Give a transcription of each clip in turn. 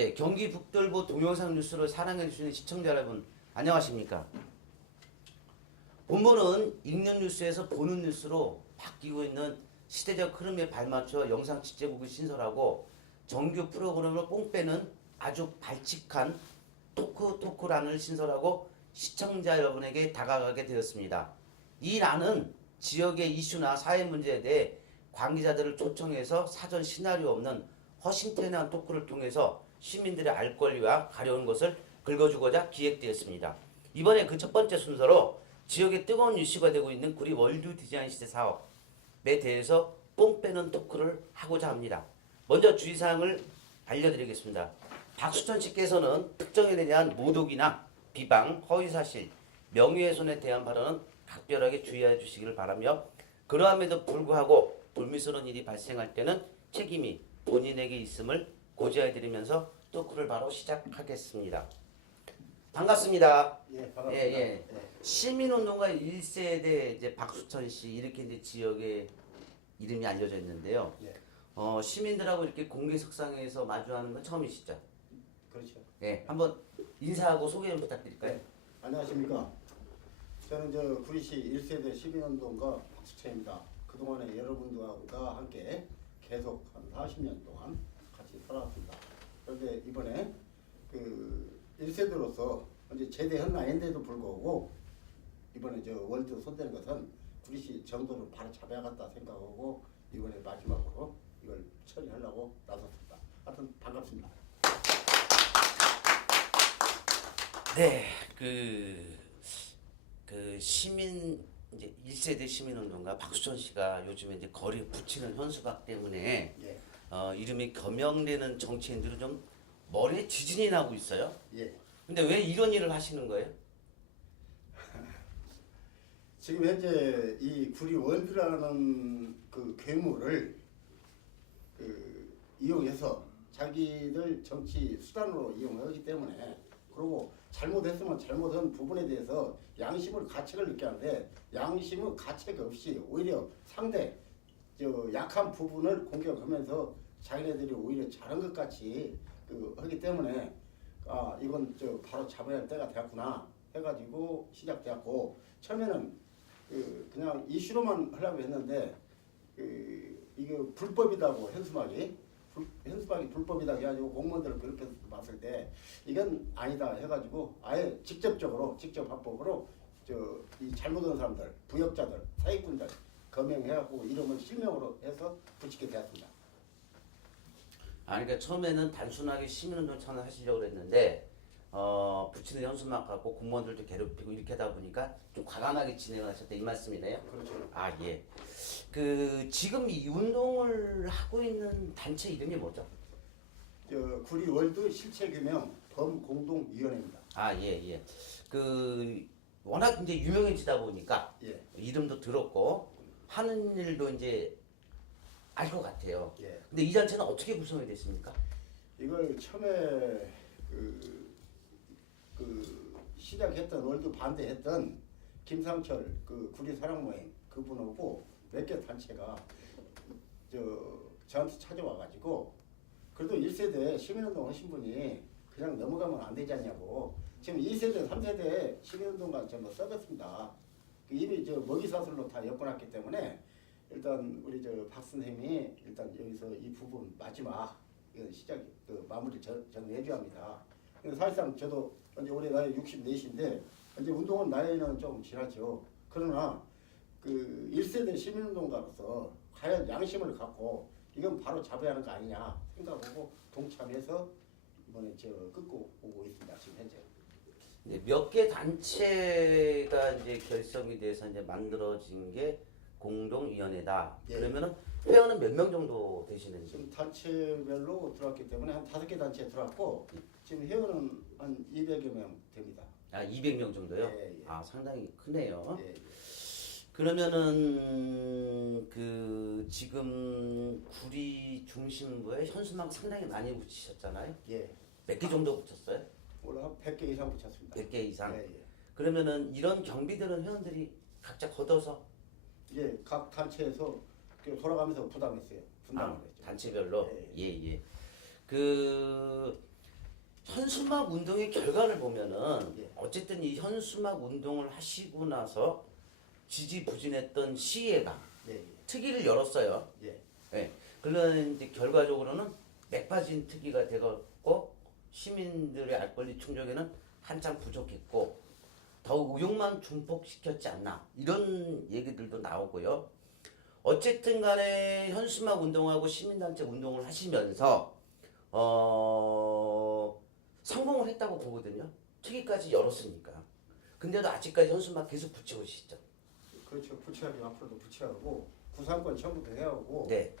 네, 경기 북돌보 동영상 뉴스를 사랑해주시는 시청자 여러분, 안녕하십니까? 본문은 읽는 뉴스에서 보는 뉴스로 바뀌고 있는 시대적 흐름에 발맞춰 영상 취재국을 신설하고 정규 프로그램을 뽕 빼는 아주 발칙한 토크란을 신설하고 시청자 여러분에게 다가가게 되었습니다. 이 란은 지역의 이슈나 사회 문제에 대해 관계자들을 초청해서 사전 시나리오 없는 허심탄회한 토크를 통해서 시민들의 알 권리와 가려운 것을 긁어주고자 기획되었습니다. 이번에 그 첫 번째 순서로 지역의 뜨거운 이슈가 되고 있는 구리 월드 디자인 시대 사업에 대해서 뽕 빼는 토크를 하고자 합니다. 먼저 주의사항을 알려드리겠습니다. 박수천 씨께서는 특정인에 대한 모독이나 비방, 허위사실, 명예훼손에 대한 발언은 각별하게 주의해 주시기를 바라며 그러함에도 불구하고 불미스러운 일이 발생할 때는 책임이 본인에게 있음을 고지해드리면서 토크를 바로 시작하겠습니다. 반갑습니다. 예, 반갑습니다. 예. 시민운동가 1세대 이제 박수천 씨 이렇게 이제 지역의 이름이 알려져 있는데요. 예. 시민들하고 이렇게 공개 석상에서 마주하는 건 처음이시죠? 그렇죠. 예, 한번 인사하고 소개 좀 부탁드릴까요? 네. 안녕하십니까. 저는 저 구리시 1세대 시민운동가 박수천입니다. 그동안에 여러분들과 함께 계속 한 40년 동안 같이 살아왔습니다. 그런데 이번에 그 1세대로서 이제 제대했나인데도 불구하고 이번에 저 월드 손대는 것은 구리시 정도를 바로 잡아야겠다 생각하고 이번에 마지막으로 이걸 처리하려고 나섰습니다. 하여튼 반갑습니다. 네, 그 시민 이제 1세대 시민운동가 박수천 씨가 요즘에 이제 거리에 붙이는 현수막 때문에 예. 이름이 겸용되는 정치인들은 좀 머리에 지진이 나고 있어요. 예. 근데 왜 이런 일을 하시는 거예요? 지금 현재 이 구리 월드라는 그 괴물을 이용해서 자기들 정치 수단으로 이용하기 때문에 그리고 잘못했으면 잘못한 부분에 대해서 양심을 가책을 느껴야 하는데 양심은 가책 없이 오히려 상대 약한 부분을 공격하면서 자기네들이 오히려 잘한 것 같이 하기 때문에 이건 바로 잡아야 할 때가 되었구나 해가지고 시작되었고 처음에는 그냥 이슈로만 하려고 했는데 이게 불법이라고 현수막이 불법이다 해가지고 공무원들을 그렇게 봤을 때 이건 아니다 해가지고 아예 직접 합법으로 이 잘못한 사람들, 부역자들, 사기꾼들 검명해갖고 이름을 실명으로 해서 붙이게 되었습니다. 그러니까 처음에는 단순하게 시민운동 차원을 하시려고 했는데 붙이는 현수막 갖고 공무원들도 괴롭히고 이렇게 하다 보니까 좀 과감하게 진행을 하셨다 이 말씀이네요. 그렇죠. 예. 지금 이 운동을 하고 있는 단체 이름이 뭐죠? 구리 월드 실체규명 범공동위원회입니다. 예. 워낙 이제 유명해지다 보니까 예. 이름도 들었고 하는 일도 이제 알 것 같아요. 예. 근데 이 단체는 어떻게 구성이 됐습니까? 이걸 처음에 시작했던 월드 반대했던 김상철 구리 사랑 모임 그분하고 몇 개 단체가 저한테 찾아와가지고 그래도 1세대 시민운동 하신 분이 그냥 넘어가면 안 되지 않냐고 지금 2세대 3세대 시민운동가 전부 썩었습니다. 이미 먹이사슬로 다 엮어놨기 때문에 일단 우리 박 선생님이 일단 여기서 이 부분 마지막 이건 시작 마무리 정리해줘야 합니다. 사실상 저도 이제 올해 나이 64인데 이제 운동은 나이는 좀 지났죠. 그러나 1세대 시민운동가로서 과연 양심을 갖고 이건 바로 잡아야 하는 거 아니냐 생각하고 동참해서 이번에 끌고 오고 있습니다. 지금 현재. 몇 개 단체가 이제 결성이 돼서 이제 만들어진 게 공동위원회다. 예. 그러면은 회원은 몇 명 정도 되시는지? 지금 단체별로 들어왔기 때문에 한 5개 단체 들어왔고 지금 회원은 한 200여 명 됩니다. 200명 정도요? 예. 상당히 크네요. 예. 그러면은 지금 구리 중심부에 현수막 상당히 많이 붙이셨잖아요. 예. 몇 개 정도 붙였어요? 올해 한 100개 이상 붙였습니다. 100개 이상. 예. 그러면은 이런 경비들은 회원들이 각자 걷어서 각 단체에서 돌아가면서 부담했어요. 분담을 했죠. 단체별로. 예. 예. 현수막 운동의 결과를 보면은 예. 어쨌든 이 현수막 운동을 하시고 나서 지지부진했던 시의회가 예, 특위를 열었어요. 예. 예. 그러면 이제 결과적으로는 맥빠진 특위가 되었고 시민들의 알 권리 충족에는 한참 부족했고 더욱 의욕만 증폭시켰지 않나 이런 얘기들도 나오고요. 어쨌든 간에 현수막 운동하고 시민단체 운동을 하시면서 성공을 했다고 보거든요. 특위까지 열었으니까. 근데도 아직까지 현수막 계속 붙이고 계시죠. 그렇죠. 부채하기 앞으로도 부채하고 구상권 처음부터 해야 하고 네.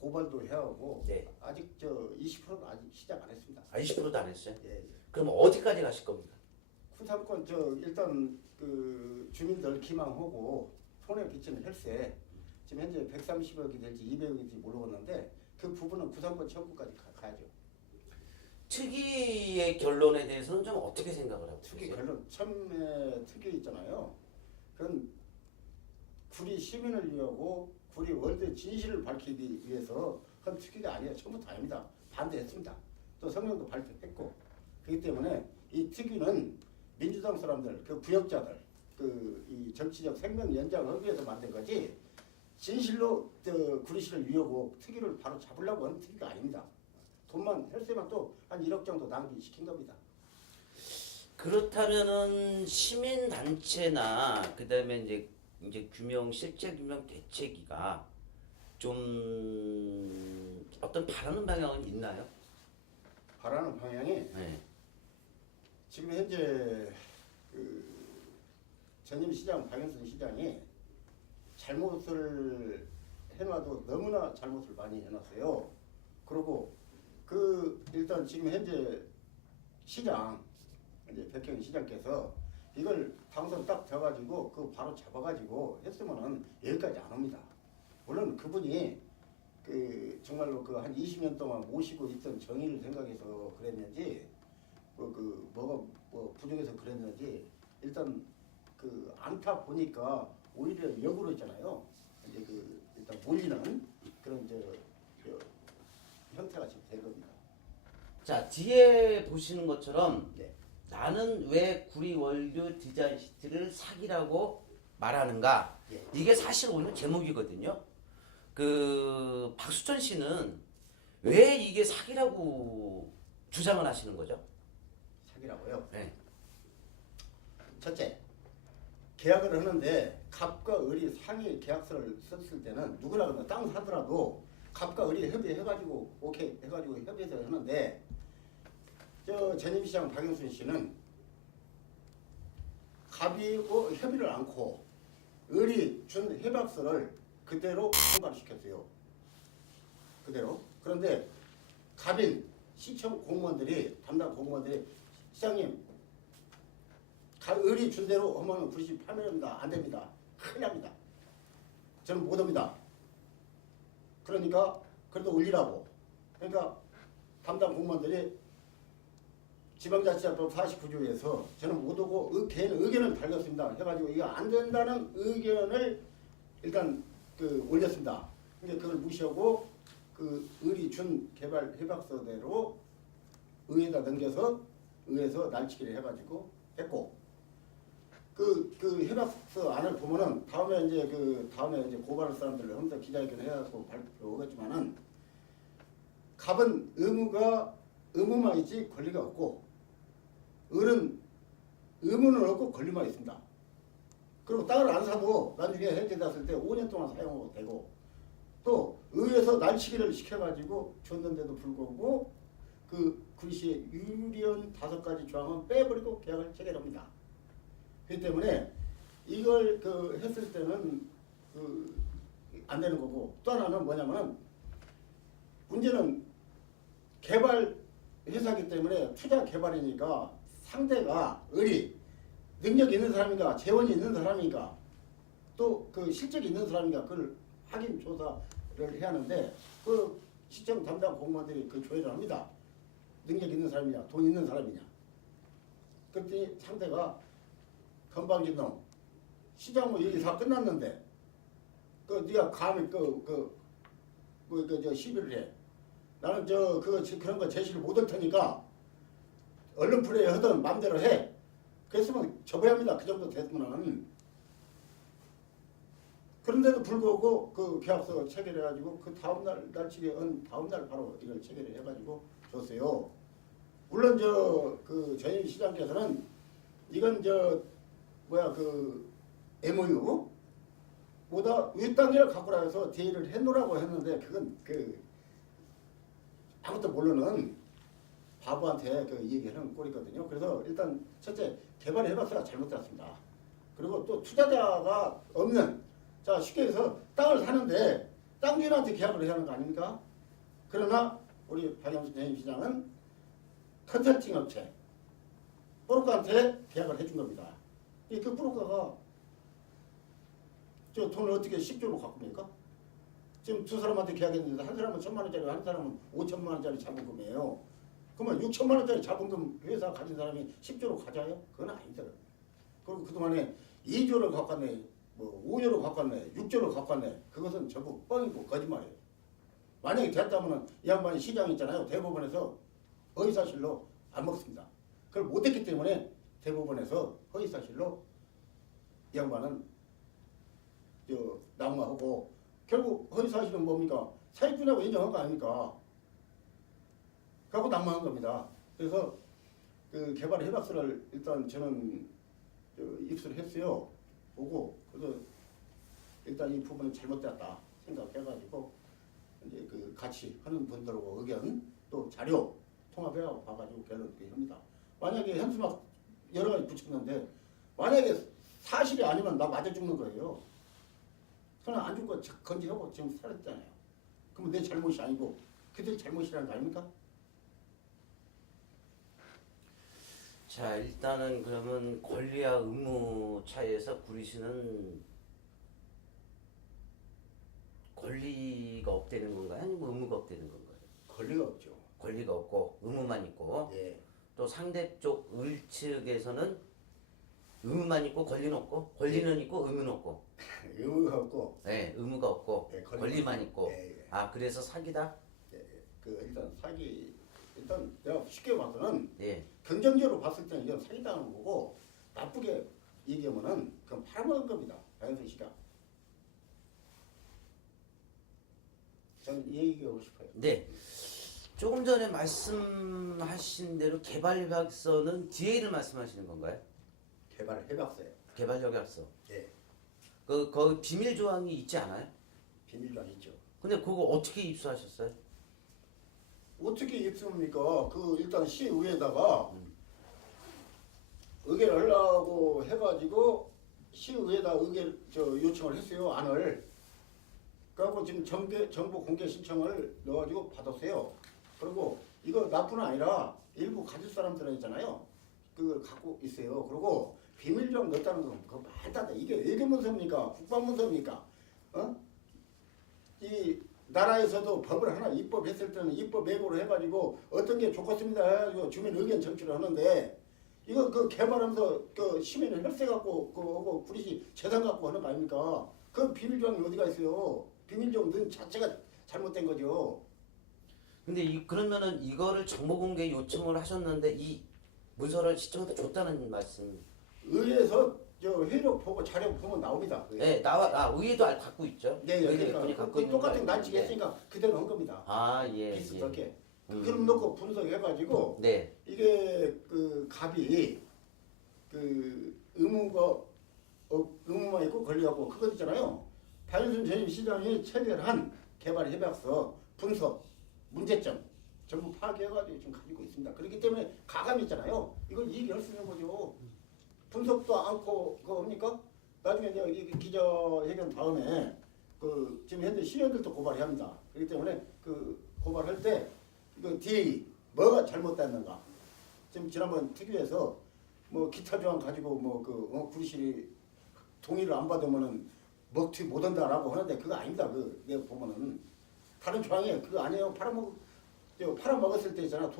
고발도 해야 하고 네. 아직 20%는 아직 시작 안 했습니다. 20%도 안 했어요. 예. 그럼 어디까지 가실 겁니까? 구상권 일단 그 주민들 기망하고 손해 끼치는 혈세 지금 현재 130억이 될지 200억이 될지 모르겠는데 그 부분은 구상권 청구까지 가야죠. 특위의 결론에 대해서는 좀 어떻게 생각을 하고 특위 계세요? 결론 처음에 특위 있잖아요. 그건 구리 시민을 위하고 구리 월드 진실을 밝히기 위해서 한 특위가 아니에요. 처음부터 아닙니다. 반대했습니다. 또 성명도 발표했고 그렇기 때문에 이 특위는 민주당 사람들, 그 부역자들, 이 정치적 생명 연장을 하기 위해서 만든 거지 진실로 구리시를 위하고 특위를 바로 잡으려고 하는 특위가 아닙니다. 돈만 혈세만 또 한 1억 정도 낭비시킨 겁니다. 그렇다면은 시민 단체나 그다음에 이제 실제 규명 대책위가 좀 어떤 바라는 방향은 있나요? 바라는 방향이 네. 지금 현재 전임 시장 박영선 시장이 잘못을 해놔도 너무나 잘못을 많이 해놨어요. 그리고 일단 지금 현재 시장 이제 백경희 시장께서 이걸 당선 딱 돼가지고 바로 잡아가지고 했으면은 여기까지 안 옵니다. 물론 그분이 정말로 한 20년 동안 모시고 있던 정의를 생각해서 그랬는지 뭐가 부족해서 그랬는지 일단 안타 보니까 오히려 역으로 있잖아요. 이제 일단 몰리는 그런 형태가 지금 된 겁니다. 자 뒤에 보시는 것처럼 네. 나는 왜 구리 월드 디자인 시티를 사기라고 말하는가? 예. 이게 사실 오늘 제목이거든요. 박수천 씨는 왜 이게 사기라고 주장을 하시는 거죠? 사기라고요? 네. 첫째, 계약을 하는데 갑과 을이 상위 계약서를 썼을 때는 누구나 그러면 땅 사더라도 갑과 을이 협의해가지고 오케이 해가지고 협의해서 하는데 전임시장 박영순 씨는 갑이 협의를 않고 을이 준 협약서를 그대로 통과시켰어요. 그대로. 그런데 갑인 시청 공무원들이 담당 공무원들이 시장님 을이 준 대로 하면 굿이 파면입니다. 안 됩니다. 큰일 납니다. 저는 못 옵니다. 그러니까 그래도 올리라고. 그러니까 담당 공무원들이 지방자치제법 49조에서 저는 못 오고 개인 의견을 달렸습니다. 해가지고 이거 안 된다는 의견을 일단 올렸습니다. 근데 그걸 무시하고 을이 준 개발 협약서대로 의회에다 넘겨서 의회에서 날치기를 해가지고 했고 협약서 안을 보면은 다음에 이제 고발할 사람들을 혼자 기자회견을 해가지고 발표하겠지만은 갑은 의무만 있지 권리가 없고 을은 의무는 없고 권리만 있습니다. 그리고 땅을 안 사도 나중에 해제됐을 때 5년 동안 사용하고 되고 또 의회에서 날치기를 시켜가지고 줬는데도 불구하고 구리시의 유리한 5가지 조항은 빼버리고 계약을 체결합니다. 그렇기 때문에 이걸 했을 때는 안 되는 거고 또 하나는 뭐냐면 문제는 개발 회사이기 때문에 투자 개발이니까 상대가 을이 능력이 있는 사람인가 재원이 있는 사람인가 또 실적이 있는 사람인가 그걸 확인 조사를 해야 하는데 시청 담당 공무원들이 조회를 합니다. 능력 있는 사람이냐 돈 있는 사람이냐 그랬더니 상대가 건방진 놈 시장 얘기 다 끝났는데 네가 감히 시비를 해 나는 그런 거 제시를 못 할 테니까 언론 플레이 하던 마음대로 해. 그랬으면 접어야 합니다. 그 정도 됐으면. 그런데도 불구하고 그 계약서 체결해가지고 그 다음날 날치게 한 다음날 바로 이걸 체결을 해가지고 줬어요. 물론 그 전임 시장께서는 이건 그 MOU 보다 윗단계를 갖고라 해서 대의를 해놓으라고 했는데 그건 아무것도 모르는 바보한테 그 얘기하는 꼴이거든요. 그래서 일단 첫째 개발을 해봤어야 잘못됐습니다. 그리고 또 투자자가 없는 자 쉽게 해서 땅을 사는데 땅 주인한테 계약을 해야 하는 거 아닙니까? 그러나 우리 박영수 전임 시장은 컨설팅 업체 브로커한테 계약을 해준 겁니다. 그 브로커가 저 돈을 어떻게 10조로 바꿉니까? 지금 두 사람한테 계약했는데 한 사람은 1,000만 원짜리 한 사람은 5천만 원짜리 자본금이에요. 그러면 6천만 원짜리 자본금 회사 가진 사람이 10조로 가져요? 그건 아니다. 그리고 그동안에 2조를 갖고 왔네, 뭐 5조를 갖고 왔네, 6조를 갖고 왔네. 그것은 전부 뻥이고 거짓말이에요. 만약에 됐다면 이 양반이 시장 있잖아요. 대법원에서 허위사실로 안 먹습니다. 그걸 못했기 때문에 대법원에서 허위사실로 이 양반은 낙마하고 결국 허위사실은 뭡니까? 사기꾼이라고 인정한 거 아닙니까? 갖고 낙마한 겁니다. 그래서 그 개발 협약서를 일단 저는 입수를 했어요. 보고 그래서 일단 이 부분은 잘못됐다 생각해가지고 이제 그 같이 하는 분들하고 의견 또 자료 통합해 봐가지고 결론을 합니다. 만약에 현수막 여러 가지 붙였는데 만약에 사실이 아니면 나 맞아 죽는 거예요. 저는 안 죽고 건지하고 지금 살았잖아요. 그러면 내 잘못이 아니고 그들 잘못이라는 거 아닙니까? 자, 일단은 그러면 권리와 의무 차이에서 구리시는 권리가 없다는 건가요? 아니면 의무가 없다는 건가요? 권리가 없죠. 권리가 없고 의무만 있고 예. 또 상대쪽 을 측에서는 의무만 있고 권리는 없고 권리는 있고 의무는 없고 의무가 없고 네, 의무가 없고 예, 권리만 있고 예, 예. 아 그래서 사기다? 예, 예. 일단 사기 일단 내가 쉽게 봐서는 예. 긍정적으로 봤을 때는 이건 사기당하는 거고 나쁘게 얘기하면은 그건 팔아먹은 겁니다. 박영선 씨가. 저는 이 얘기하고 싶어요. 네. 조금 전에 말씀하신 대로 개발협약서는 DA를 말씀하시는 건가요? 개발 협약서예요. 개발협약서. 예. 거기 비밀 조항이 있지 않아요? 비밀조항 있죠. 근데 그거 어떻게 입수하셨어요? 어떻게 입수합니까? 일단 시의회에다가 의결을 하려고 해가지고 시의회에다 요청을 했어요. 안을. 그래갖고 지금 정보 공개 신청을 넣어가지고 받았어요. 그리고 이거 나뿐 아니라 일부 가질 사람들은 있잖아요. 그걸 갖고 있어요. 그리고 비밀조항 넣었다는 건 그거 말도 안 돼. 이게 외교문서입니까? 국방문서입니까? 이 나라에서도 법을 하나 입법했을 때는 입법 예고를 해가지고 어떤 게 좋겠습니다 해가지고 주민 의견 청취를 하는데 이거 개발하면서 시민을 혈세 갖고 하고 구리시 재산 갖고 하는 거 아닙니까? 그 비밀조항이 어디가 있어요? 비밀조항 넣은 자체가 잘못된 거죠. 근데 그러면은 이거를 정보 공개 요청을 하셨는데 이 문서를 시청한테 줬다는 말씀? 의회에서 회력 보고 자료 보면 나옵니다. 네, 의회도 갖고 있죠. 네, 의회 분이 그러니까 갖고 있는 똑같은 거 난치게 했으니까 그대로 한 겁니다. 아, 예. 비슷하게. 예. 그럼 놓고 분석해가지고 네. 이게 갑이 의무만 있고 권리하고 그거 있잖아요. 박영선 전임 시장이 체결한 개발 협약서 분석 문제점 전부 파악해가지고 지금 가지고 있습니다. 그렇기 때문에 가감이 있잖아요. 이걸 얘기할 수 있는 거죠. 분석도 않고 그거 합니까? 나중에 내가 이 기자회견 다음에 지금 현재 시의원들도 고발해야 합니다. 그렇기 때문에 고발할 때 이거 DA 뭐가 잘못됐는가? 지금 지난번 특위에서 뭐 기타 조항 가지고 구리시 동의를 안 받으면은 먹튀 못 한다라고 하는데 그거 아닙니다. 내가 보면은 다른 조항에 그거 아니에요. 팔아먹었을 때 있잖아.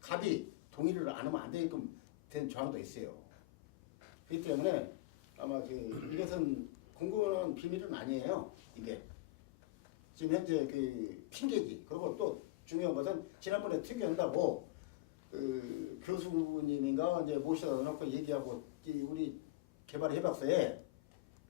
갑이 동의를 안 하면 안 되게끔 된 조항도 있어요. 그렇기 때문에 아마 이것은 공공은 비밀은 아니에요. 이게 지금 현재 핑계기. 그리고 또 중요한 것은 지난번에 특위한다고 그 교수님인가 이제 모셔다 놓고 얘기하고 우리 개발해박사에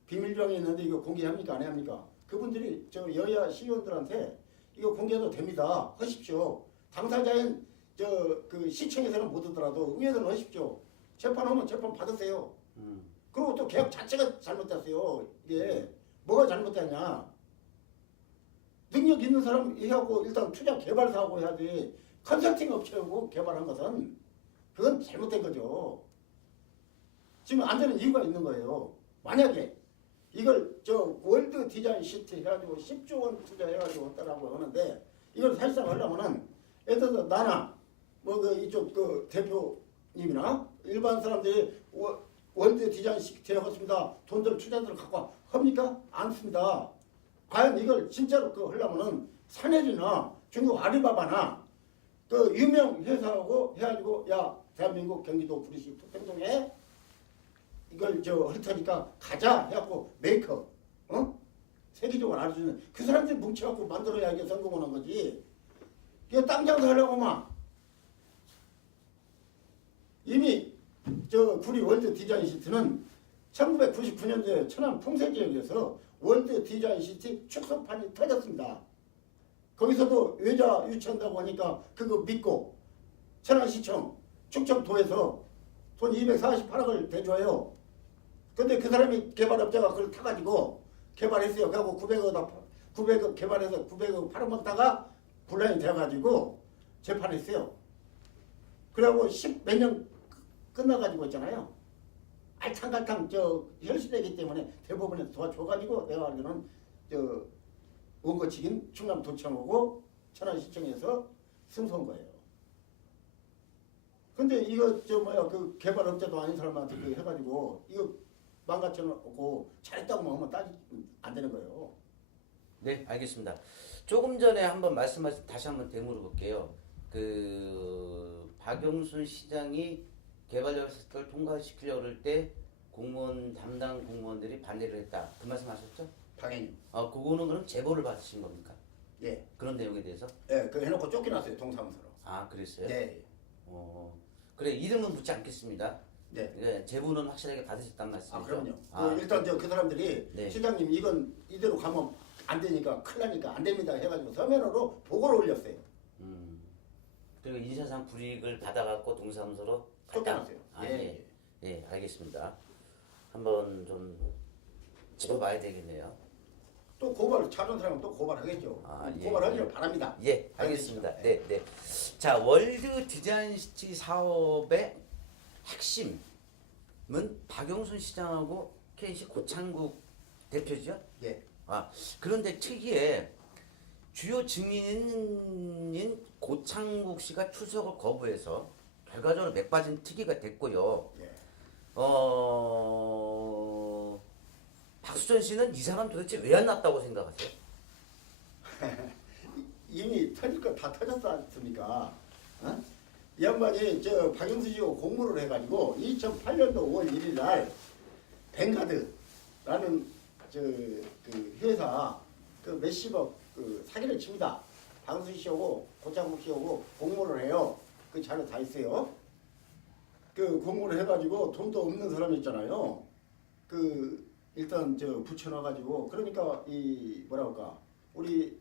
비밀조항이 있는데 이거 공개합니까 안 합니까? 그분들이 저 여야 시의원들한테 이거 공개해도 됩니다. 하십시오. 당사자인 저 그 시청에서는 못 하더라도 의회는 하십시오. 재판하면 재판 받으세요. 그리고 또 계약 자체가 잘못됐어요. 이게 뭐가 잘못됐냐? 능력 있는 사람 해갖고 일단 투자 개발 사고 해야지. 컨설팅 업체하고 개발한 것은 그건 잘못된 거죠. 지금 안 되는 이유가 있는 거예요. 만약에 이걸 저 월드 디자인 시트 해가지고 10조 원 투자해가지고 했다라고 하는데 이걸 사실상 하려면은 예를 들어서 나나 뭐 그 이쪽 그 대표님이나 일반 사람들이 월드 디자인 시트 해봤습니다. 돈들 투자들을 갖고 합니까? 안 씁니다. 과연 이걸 진짜로 그 하려면은 사내리나 중국 아리바바나 그 유명 회사하고 해가지고 야 대한민국 경기도 구리시 북평동에 이걸 저 할 테니까 가자 해갖고 메이커 세계적으로 알아주는 그 사람들이 뭉쳐갖고 만들어야 이게 성공하는 거지. 이거 땅 장사하려고 막 이미 저 구리 월드 디자인 시티는 1999년도에 천안 풍세 지역에서 월드 디자인 시티 축소판이 터졌습니다. 거기서도 외자 유치한다고 하니까 그거 믿고 천안시청 충청도에서 돈 248억을 대줘요. 근데 그 사람이 개발업자가 그걸 타가지고 개발했어요. 그래갖고 900억 개발해서 900억 팔아먹다가 분란이 돼가지고 재판했어요. 그래갖고 10몇 년 끝나가지고 있잖아요. 알탕갈탕 저 혈수되기 때문에 대법원에서 도와줘가지고 내가 알기로는 저 원고측인 충남도청하고 천안시청에서 승소한 거예요. 근데 이거 저 뭐야 그 개발업자도 아닌 사람한테 그 해가지고 이거 망가져놓고 잘했다고만 하면 따지면 안 되는 거예요. 네, 알겠습니다. 조금 전에 한번 말씀하신 다시 한번 되물어 볼게요. 그 박영순 시장이 개발자를 통과시키려고 할 때 공무원 담당 공무원들이 반대를 했다. 그 말씀하셨죠? 당연히. 그거는 그럼 제보를 받으신 겁니까? 예. 그런 내용에 대해서? 예, 그 해놓고 쫓겨났어요 동사무소로. 아, 그랬어요? 네. 그래 이름은 묻지 않겠습니다. 네. 네, 제보는 확실하게 받으셨단 말씀이죠? 아 그럼요. 일단 그 사람들이 네. 시장님 이건 이대로 가면 안 되니까 큰일 나니까 안 됩니다 해가지고 서면으로 보고를 올렸어요. 그리고 인사상 불이익을 받아갖고 동사무소로 쫓겨났어요. 예. 예, 알겠습니다. 한번 좀 짚어봐야 되겠네요. 또 고발 잘하는 사람은 또 고발하겠죠. 예, 고발하기를 예. 바랍니다. 예, 알겠습니다. 네, 네. 자, 월드 디자인 시티 사업의 핵심은 박영순 시장하고 KC 고창국 대표죠? 예. 그런데 특이에 주요 증인인 고창국 씨가 출석을 거부해서 결과적으로 맥빠진 특이가 됐고요. 예. 박수전 씨는 이 사람 도대체 왜 안 났다고 생각하세요? 이미 터질 거 다 터졌지 않습니까? 이 양반이 저 박영수 씨하고 공모를 해가지고 2008년도 5월 1일 날 뱅가드라는 그 회사 그 몇십억 그 사기를 칩니다. 박영수 씨하고 고창국 씨하고 공모를 해요. 그 자료 다 있어요. 그 공모를 해가지고 돈도 없는 사람이 있잖아요. 그 일단 저 붙여놔가지고 그러니까 이 뭐랄까 우리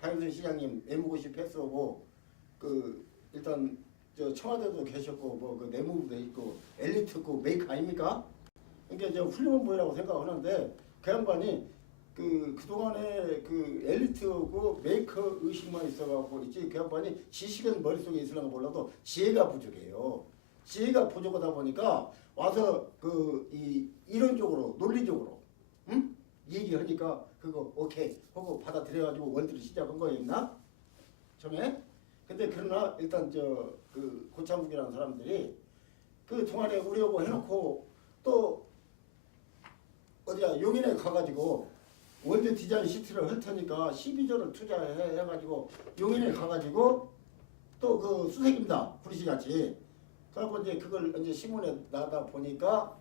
박영순 시장님 외무고시 패스하고 그 일단 저 청와대도 계셨고 뭐 그 내무부도 있고 엘리트고 메이커 아닙니까? 그러니까 저 훌륭한 분이라고 생각하는데 그 양반이 그동안에 그 엘리트고 메이커 의식만 있어갖고 있지 그 양반이 지식은 머릿속에 있으려고 몰라도 지혜가 부족해요. 지혜가 부족하다 보니까 와서 이 이론적으로 논리적으로 얘기하니까 그거 오케이 하고 받아들여가지고 월드를 시작한 거였나? 처음에? 근데 그러나 일단 그 고창국이라는 사람들이 그 동안에 우리하고 해놓고 또 어디야 용인에 가가지고 월드 디자인 시티를 할 테니까 12조를 투자해가지고 용인에 가가지고 또 그 수색입니다. 구리시 같이. 그래서 이제 그걸 이제 신문에 나다 보니까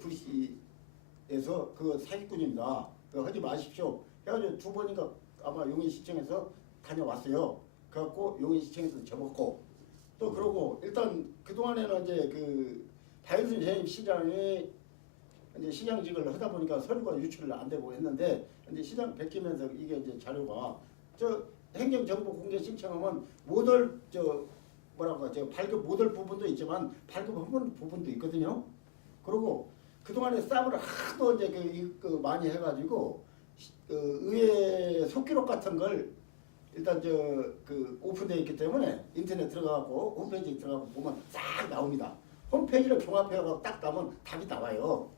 구리시에서 그 사기꾼입니다. 그거 하지 마십시오. 해가지고 두 번인가 아마 용인시청에서 다녀왔어요. 그래갖고 용인시청에서 접었고 또 그러고 일단 그 동안에는 이제 그 자연스레 시장이 이제 시장직을 하다 보니까 서류가 유출을 안 되고 했는데 이제 시장 베끼면서 이게 이제 자료가 저 행정정보 공개 신청하면 못할 저 뭐라고 저 발급 못할 부분도 있지만 발급한 부분도 있거든요. 그리고 그 동안에 쌈을 하도 이제 그 많이 해가지고 그 의회 속기록 같은 걸 일단 저 그 오픈되어 있기 때문에 인터넷 들어가고 홈페이지 들어가고 보면 싹 나옵니다. 홈페이지를 종합해가지고 딱 가면 답이 나와요.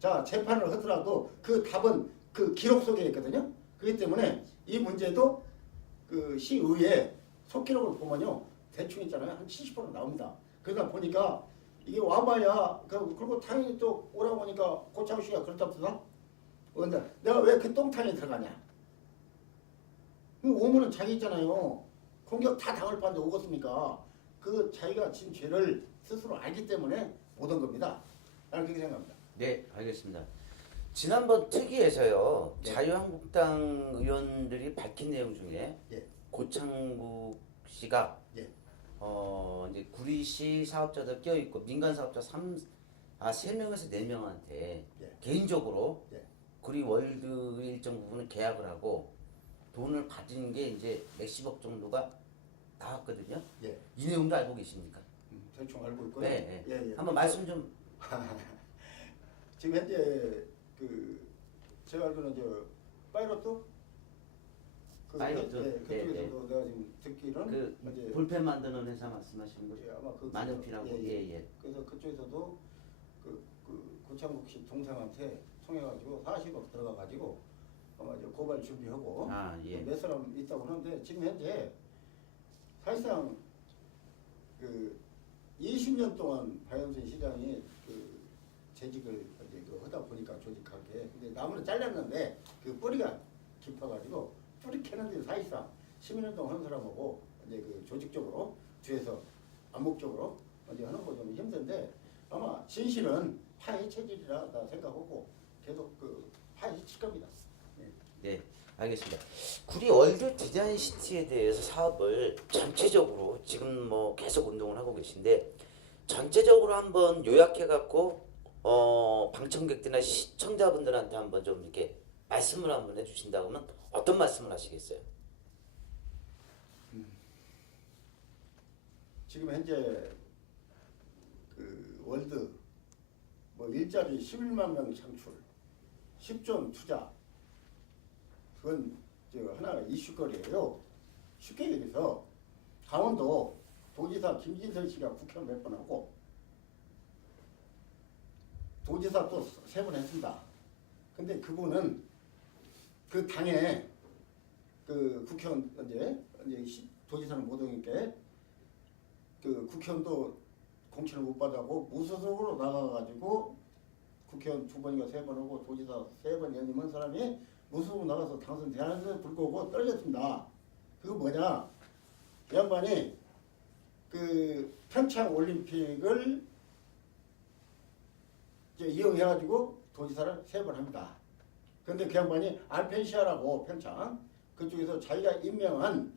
자, 재판을 하더라도 그 답은 그 기록 속에 있거든요. 그렇기 때문에 이 문제도 그 시의회 속기록을 보면요. 대충 있잖아요. 한 70% 나옵니다. 그러다 보니까 이게 와봐야 그리고 당연히 또 오라고 하니까 고창 씨가 그렇답니다. 근데 내가 왜 그 똥탕에 들어가냐? 오면은 자기 있잖아요. 공격 다 당할 판데 오겠습니까? 그 자기가 진 죄를 스스로 알기 때문에 못 온 겁니다. 나는 그렇게 생각합니다. 네, 알겠습니다. 지난번 특위에서요. 네. 자유한국당 의원들이 밝힌 내용 중에 예. 고창국 씨가 예. 이제 구리시 사업자들 껴 있고 민간 사업자 3명에서 4명한테 예. 개인적으로 예. 구리 월드 일정 부분을 계약을 하고 돈을 받은 게 이제 몇십억 정도가 나왔거든요. 예. 이 내용도 알고 계십니까? 대충 알고 있고요. 네, 네. 예, 예. 한번 말씀 좀. 지금 현재 그 제가 알기로는 저 파이로트 파이로트? 예, 네, 그쪽에서도 내가 지금 듣기로는 그 이제 볼펜 만드는 회사 말씀하시는 거죠? 예, 아마 그 만년필하고 예. 그래서 그쪽에서도 그 고창국 씨 동생한테 통해가지고 40억 들어가가지고 아마 이제 고발 준비하고 예. 몇 사람 있다고 하는데 지금 현재 사실상 그 20년 동안 박영선 시장이 그 재직을 이제 그 하다 보니까 조직하게 근데 나무는 잘랐는데 그 뿌리가 깊어가지고 뿌리 캐는데 사실상 10년 동안 한 사람하고 이제 그 조직적으로 뒤에서 암묵적으로 이제 하는 거 좀 힘든데 아마 진실은 파헤 체질이라 나 생각하고 계속 그 파헤칠 겁니다. 네, 알겠습니다. 구리 월드 디자인 시티에 대해서 사업을 전체적으로 지금 뭐 계속 운동을 하고 계신데 전체적으로 한번 요약해 갖고 방청객들이나 시청자분들한테 한번 좀 이렇게 말씀을 한번 해주신다고 하면 어떤 말씀을 하시겠어요? 지금 현재 그 월드 뭐 일자리 11만 명 창출, 10조 투자 그건 저 하나 이슈거리예요. 쉽게 얘기해서 강원도 도지사 김진선 씨가 국회의원 몇 번 하고 도지사 또 3번 했습니다. 근데 그분은 그 당에 그 국회의원 이제 도지사는 못 오니까 그 국회의원도 공천을 못 받아고 무소속으로 나가가지고 국회의원 2번인가 3번 하고 도지사 3번 연임한 사람이 무소속으로 나가서 당선되는데도 불구하고 떨어졌습니다. 그거 뭐냐? 이 양반이 그 평창 올림픽을 이제 이용해가지고 도지사를 3번 합니다. 그런데 그 양반이 알펜시아라고 평창 그쪽에서 자기가 임명한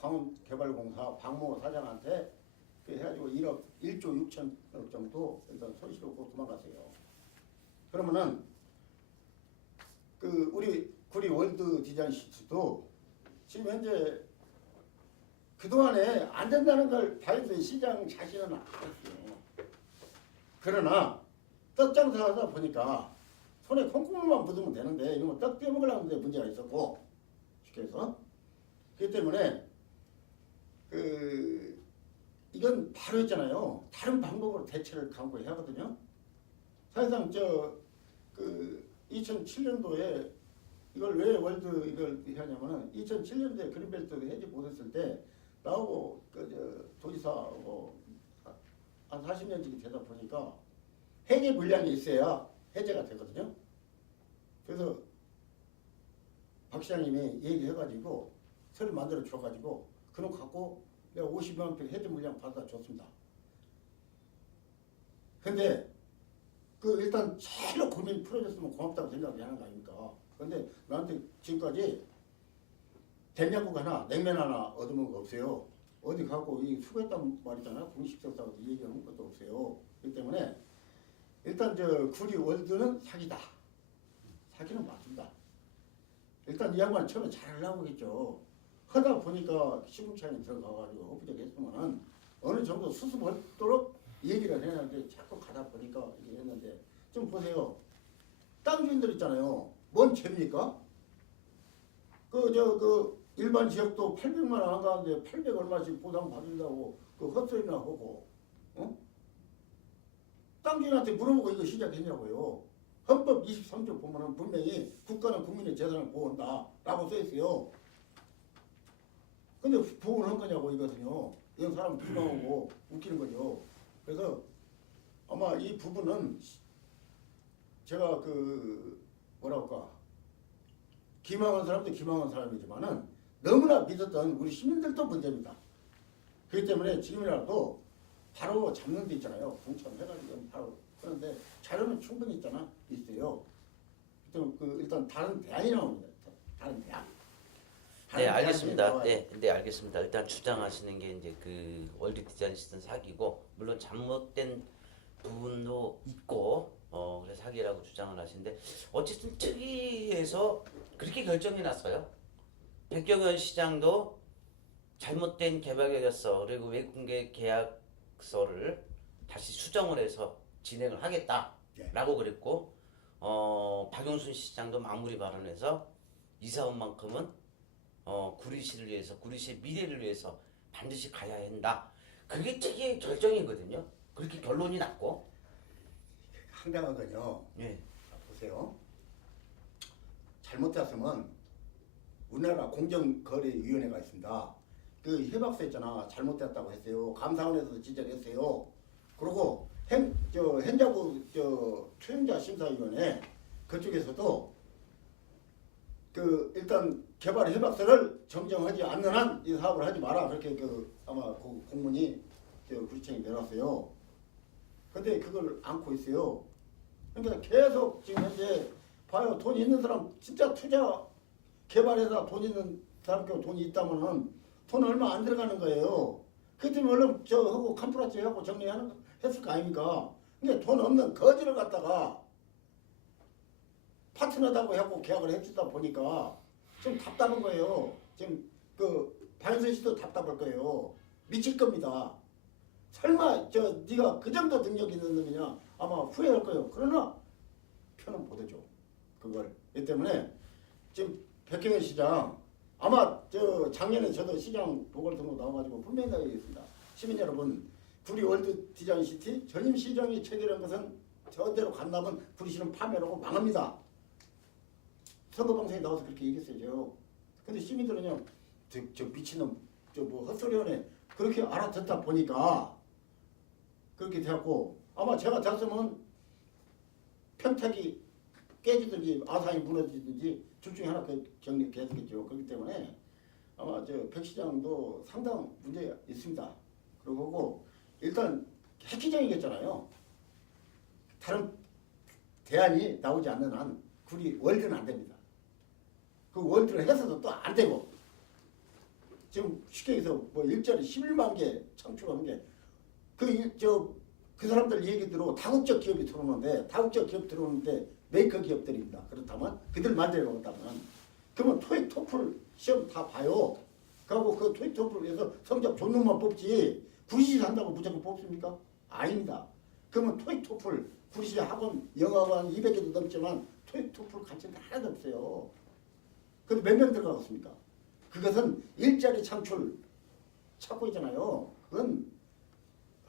강원개발공사 박모 사장한테 그 해가지고 1조 6천억 정도 일단 손실 없고 도망갔어요. 그러면은 그 우리 구리 월드 디자인 시티도 지금 현재 그동안에 안 된다는 걸 바이든 시장 자신은 알았어요. 그러나 떡 장사하다 보니까 손에 콩국물만 묻으면 되는데 이러면 떡 떼먹으려는 데 문제가 있었고 쉽게 해서 그렇기 때문에 그 이건 바로 있잖아요. 다른 방법으로 대체를 강구해야 하거든요. 사실상 그 2007년도에 이걸 왜 월드 이걸 하냐면은 2007년도에 그린벨트 해지 못했을 때 나오고 도지사하고 한 40년쯤 되다 보니까 해제 물량이 있어야 해제가 되거든요. 그래서 박 시장님이 얘기해가지고 서류 만들어 줘가지고 그놈 갖고 내가 50만 평 해제 물량 받아 줬습니다. 근데 그 일단 제일 고민 풀어줬으면 고맙다고 생각하는 거 아닙니까? 근데 나한테 지금까지 된장국 하나, 냉면 하나 얻어먹은 거 없어요. 어디 가고 이 수고했단 말이잖아요. 공식적으로 얘기하는 것도 없어요. 그렇기 때문에 일단 저 구리 월드는 사기다. 사기는 맞습니다. 일단 이 양반 처음에 잘하려고 했죠. 하다 보니까 시궁창에 들어가가지고 헛부족했으면은 어느 정도 수습하도록 얘기를 해놨는데 자꾸 가다 보니까 이게 했는데 좀 보세요. 땅 주인들 있잖아요. 뭔 죄입니까? 그 일반 지역도 800만 원 안 가는데 800 얼마씩 보상 받는다고 그 헛소리나 하고, 어? 땅 주인한테 물어보고 이거 시작했냐고요. 헌법 23조 보면은 분명히 국가는 국민의 재산을 보호한다 라고 써 있어요. 근데 보호를 한 거냐고 이것은요. 이런 사람 비방하고 웃기는 거죠. 그래서 아마 이 부분은 제가 그 뭐라 할까 기망한 사람도 기망한 사람이지만은 너무나 믿었던 우리 시민들도 문제입니다. 그렇기 때문에 지금이라도 바로 잡는 데 있잖아요. 공천해가지고 바로 그런데 자료는 충분히 있어요. 일단 다른 대안이 나옵니다. 다른 대안. 네, 알겠습니다. 네, 알겠습니다. 일단 주장하시는 게 이제 그 월드 디자인 시스템 사기고, 물론 잘못된 부분도 있고, 그래서 사기라고 주장을 하시는데, 어쨌든 특위에서 그렇게 결정이 났어요. 백경현 시장도 잘못된 개발 계약서 그리고 외국계 계약서를 다시 수정을 해서 진행을 하겠다라고 그랬고, 박용순 시장도 마무리 발언해서 이 사업만큼은 구리시를 위해서, 구리시의 미래를 위해서 반드시 가야 한다. 그게 특이의 결정이거든요. 그렇게 결론이 났고. 황당한 건요. 예. 자, 보세요. 잘못했으면 우리나라 공정거래위원회가 있습니다. 그 협약서 있잖아. 잘못됐다고 했어요. 감사원에서도 지적했어요. 그리고 행자부 투영자 심사위원회 그쪽에서도 일단 개발 협약서를 정정하지 않는 한 이 사업을 하지 마라 그렇게 아마 그 공문이 구청에 내놨어요. 근데 그걸 안고 있어요. 그러니까 계속 지금 현재 봐요. 돈 있는 사람 진짜 투자 개발해서 돈 있는 사람께 돈이 있다면은 돈 얼마 안 들어가는 거예요. 그 때문에 얼른 하고 컴프라치 하고 했을 거 아닙니까? 그러니까 돈 없는 거지를 갖다가 파트너다고 하고 계약을 해주다 보니까 좀 답답한 거예요. 지금 박영선 씨도 답답할 거예요. 미칠 겁니다. 설마 네가 그 정도 능력이 있는 놈이냐 아마 후회할 거예요. 그러나 표는 못 해줘. 그걸. 이 때문에 지금 백경현 시장 아마 작년에 저도 시장 보궐선거 나와가지고 분명히 나가겠습니다. 시민 여러분, 구리 월드 디자인 시티 전임 시장이 체결한 것은 저대로 간다면 구리시는 파멸하고 망합니다. 선거 방송에 나와서 그렇게 얘기했어요. 근데 시민들은요, 저 미친놈, 뭐 헛소리하네. 그렇게 알아듣다 보니까 그렇게 되었고 아마 제가 됐으면 평택이 깨지든지 아산이 무너지든지 둘 중에 하나 경리 계속했죠. 그렇기 때문에 아마 백 시장도 상당 문제가 있습니다. 그리고 일단 획기적이겠잖아요. 다른 대안이 나오지 않는 한 구리 월드는 안 됩니다. 그 월드를 해서도 또 안 되고 지금 쉽게 해서 뭐 일자리 11만 개 창출한 게 그 사람들 얘기 들어 다국적 기업이 들어오는데 다국적 기업 들어오는데 메이커 기업들입니다. 그렇다면 그들 만들어 놓았다면 그러면 토익 토플 시험 다 봐요. 그리고 그 토익 토플에서 성적 좋은 놈만 뽑지 구리시 산다고 무조건 뽑습니까? 아닙니다. 그러면 토익 토플 구리시 학원 영어학원 200개도 넘지만 토익 토플 가치는 하나도 없어요. 근데 몇 명 들어가겠습니까? 그것은 일자리 창출 찾고 있잖아요. 그건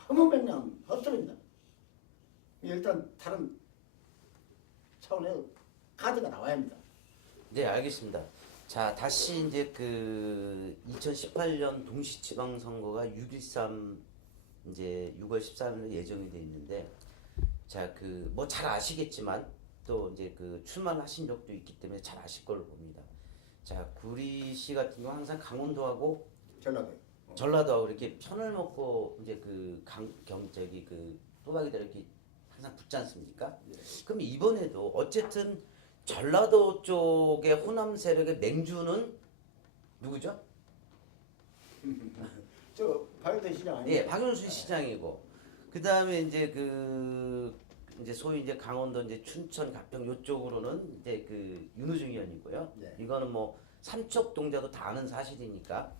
허무맹랑 헛소리입니다. 일단 다른 차원의 카드가 나와야 합니다. 네, 알겠습니다. 자, 다시 이제 그 2018년 동시지방선거가 6.13 이제 6월 14일로 예정이 돼 있는데, 자, 뭐 잘 아시겠지만 또 이제 출마를 하신 적도 있기 때문에 잘 아실 걸로 봅니다. 자, 구리시 같은 경우 항상 강원도하고 전라도하고 이렇게 편을 먹고 이제 또박이들 이렇게 항상 붙지 않습니까? 네. 그럼 이번에도 어쨌든 전라도 쪽의 호남 세력의 맹주는 누구죠? 저 바이든 시장 아니에요? 예, 박영순 시장이고 그 다음에 이제 그 이제 소위 이제 강원도 이제 춘천 가평 요쪽으로는 이제 그 윤호중 의원이고요. 네. 이거는 뭐 삼척 동자도 다 아는 사실이니까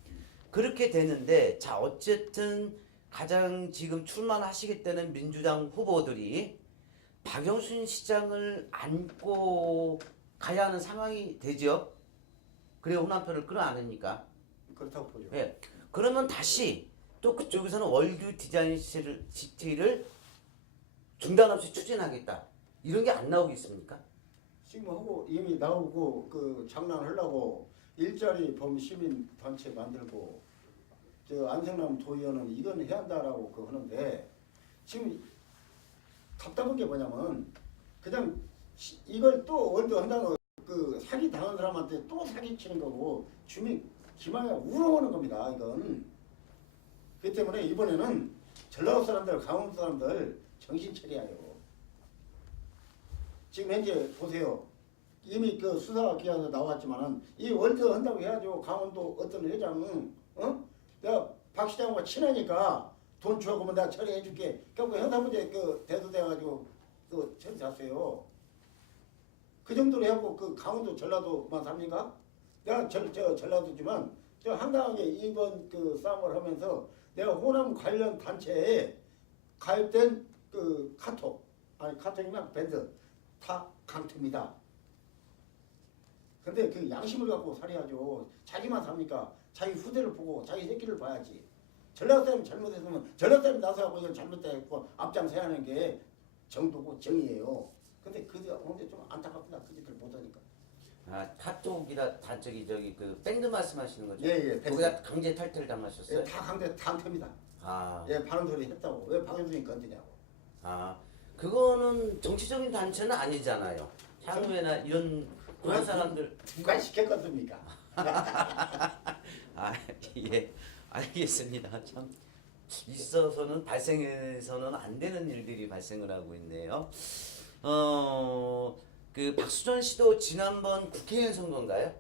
그렇게 되는데 자 어쨌든 가장 지금 출마하시겠다는 민주당 후보들이 박영순 시장을 안고 가야 하는 상황이 되죠. 그래 호남표를 끌어안으니까. 그렇다고 보죠. 예. 그러면 다시 또 그쪽에서는 월드 디자인 시티를 중단 없이 추진하겠다. 이런 게 안 나오겠습니까? 지금 하고 이미 나오고 그 장난하려고 일자리 범 시민 단체 만들고 저 안성남 도의원은 이건 해야 한다라고 그 하는데 지금 답답한 게 뭐냐면 그냥 이걸 또 월드 한다고 그 사기 당한 사람한테 또 사기 치는 거고 주민 기망에 우롱하는 겁니다. 이건 그렇기 때문에 이번에는 전라도 사람들, 강원도 사람들 정신 차려야 해요. 지금 현재 보세요. 이미 그 수사 기관에서 나왔지만은 이 월드 한다고 해야죠. 강원도 어떤 회장은 내가 박 시장과 친하니까 돈 줘 그러면 내가 처리해줄게. 결국 형사문제 그 대두돼가지고 그 처리했어요. 그 정도로 해갖고 그 강원도 전라도만 삽니까? 내가 저 전라도지만 저 황당하게 이번 그 싸움을 하면서 내가 호남 관련 단체에 가입된 그 카톡이나 밴드 다 강투입니다. 근데 그 양심을 갖고 살아야죠. 자기만 삽니까? 자기 후대를 보고 자기 새끼를 봐야지. 전라도 사람이 잘못했으면 전라도 사람이 나서고 이건 잘못됐고 앞장서야 하는 게 정도고 정의예요. 근데 근데 좀 안타깝다. 그 짓을 못하니까. 아 카톡이라 저기 그 밴드 말씀하시는 거죠? 예. 거기다 강제 탈퇴를 당하셨어요? 예, 다 강퇴입니다. 아, 예, 바른 소리 했다고. 왜 박영순이 건드냐고. 아 그거는 정치적인 단체는 아니잖아요. 향후에나 이런 그런 사람들 누가 시켰겠습니까? 아, 예, 알겠습니다. 참 있어서는 발생해서는 안 되는 일들이 발생을 하고 있네요. 그 박수전 씨도 지난번 국회의원 선거인가요?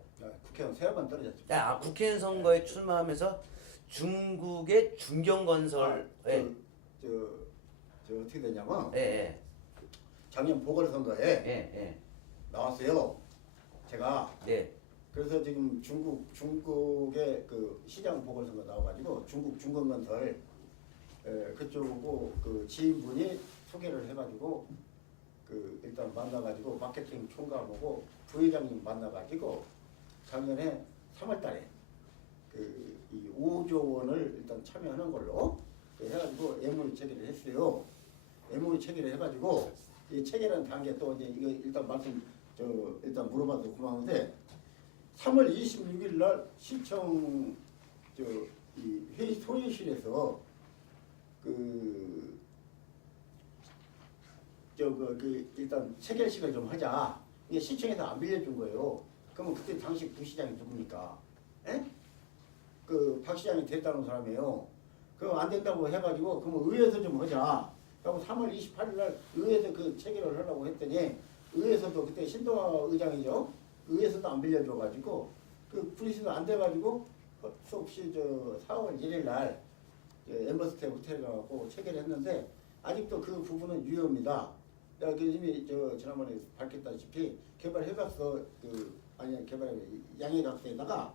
국회의원 3번 떨어졌습니다. 아, 국회의원 선거에 출마하면서 중국의 중경건설에 저 어떻게 되냐면 예, 작년 보궐선거에 예, 나왔어요. 제가 예, 그래서 지금 중국의 그 시장 보궐선거 나와가지고 중국 중건건설 그쪽하고 그 지인분이 소개를 해가지고 그 일단 만나가지고 마케팅 총괄하고 부회장님 만나가지고 작년에 3월달에 그 이 5조 원을 일단 참여하는 걸로 해가지고 MOU 체결을 했어요. MOU 체결을 해가지고 이 체결한 단계 또 이제 이거 일단 일단 물어봐도 고마운데 3월 26일 날 시청 이 회의 소위실에서 일단 체결식을 좀 하자. 이게 시청에서 안 빌려준 거예요. 그러면 그때 당시 부시장이 누굽니까? 에? 그 박 시장이 됐다는 사람이에요. 그럼 안 된다고 해가지고 그러면 의회에서 좀 하자. 그리고 3월 28일 날 의회에서 그 체결을 하려고 했더니 의회에서도 그때 신동아 의장이죠. 의회에서도 안 빌려줘가지고 그 분리수도 안 돼가지고 수없이 4월 1일 날 엠버스테 호텔 가고 체결했는데 아직도 그 부분은 유효입니다. 내가 이미 지난번에 밝혔다시피 개발해봤어. 양해각서에다가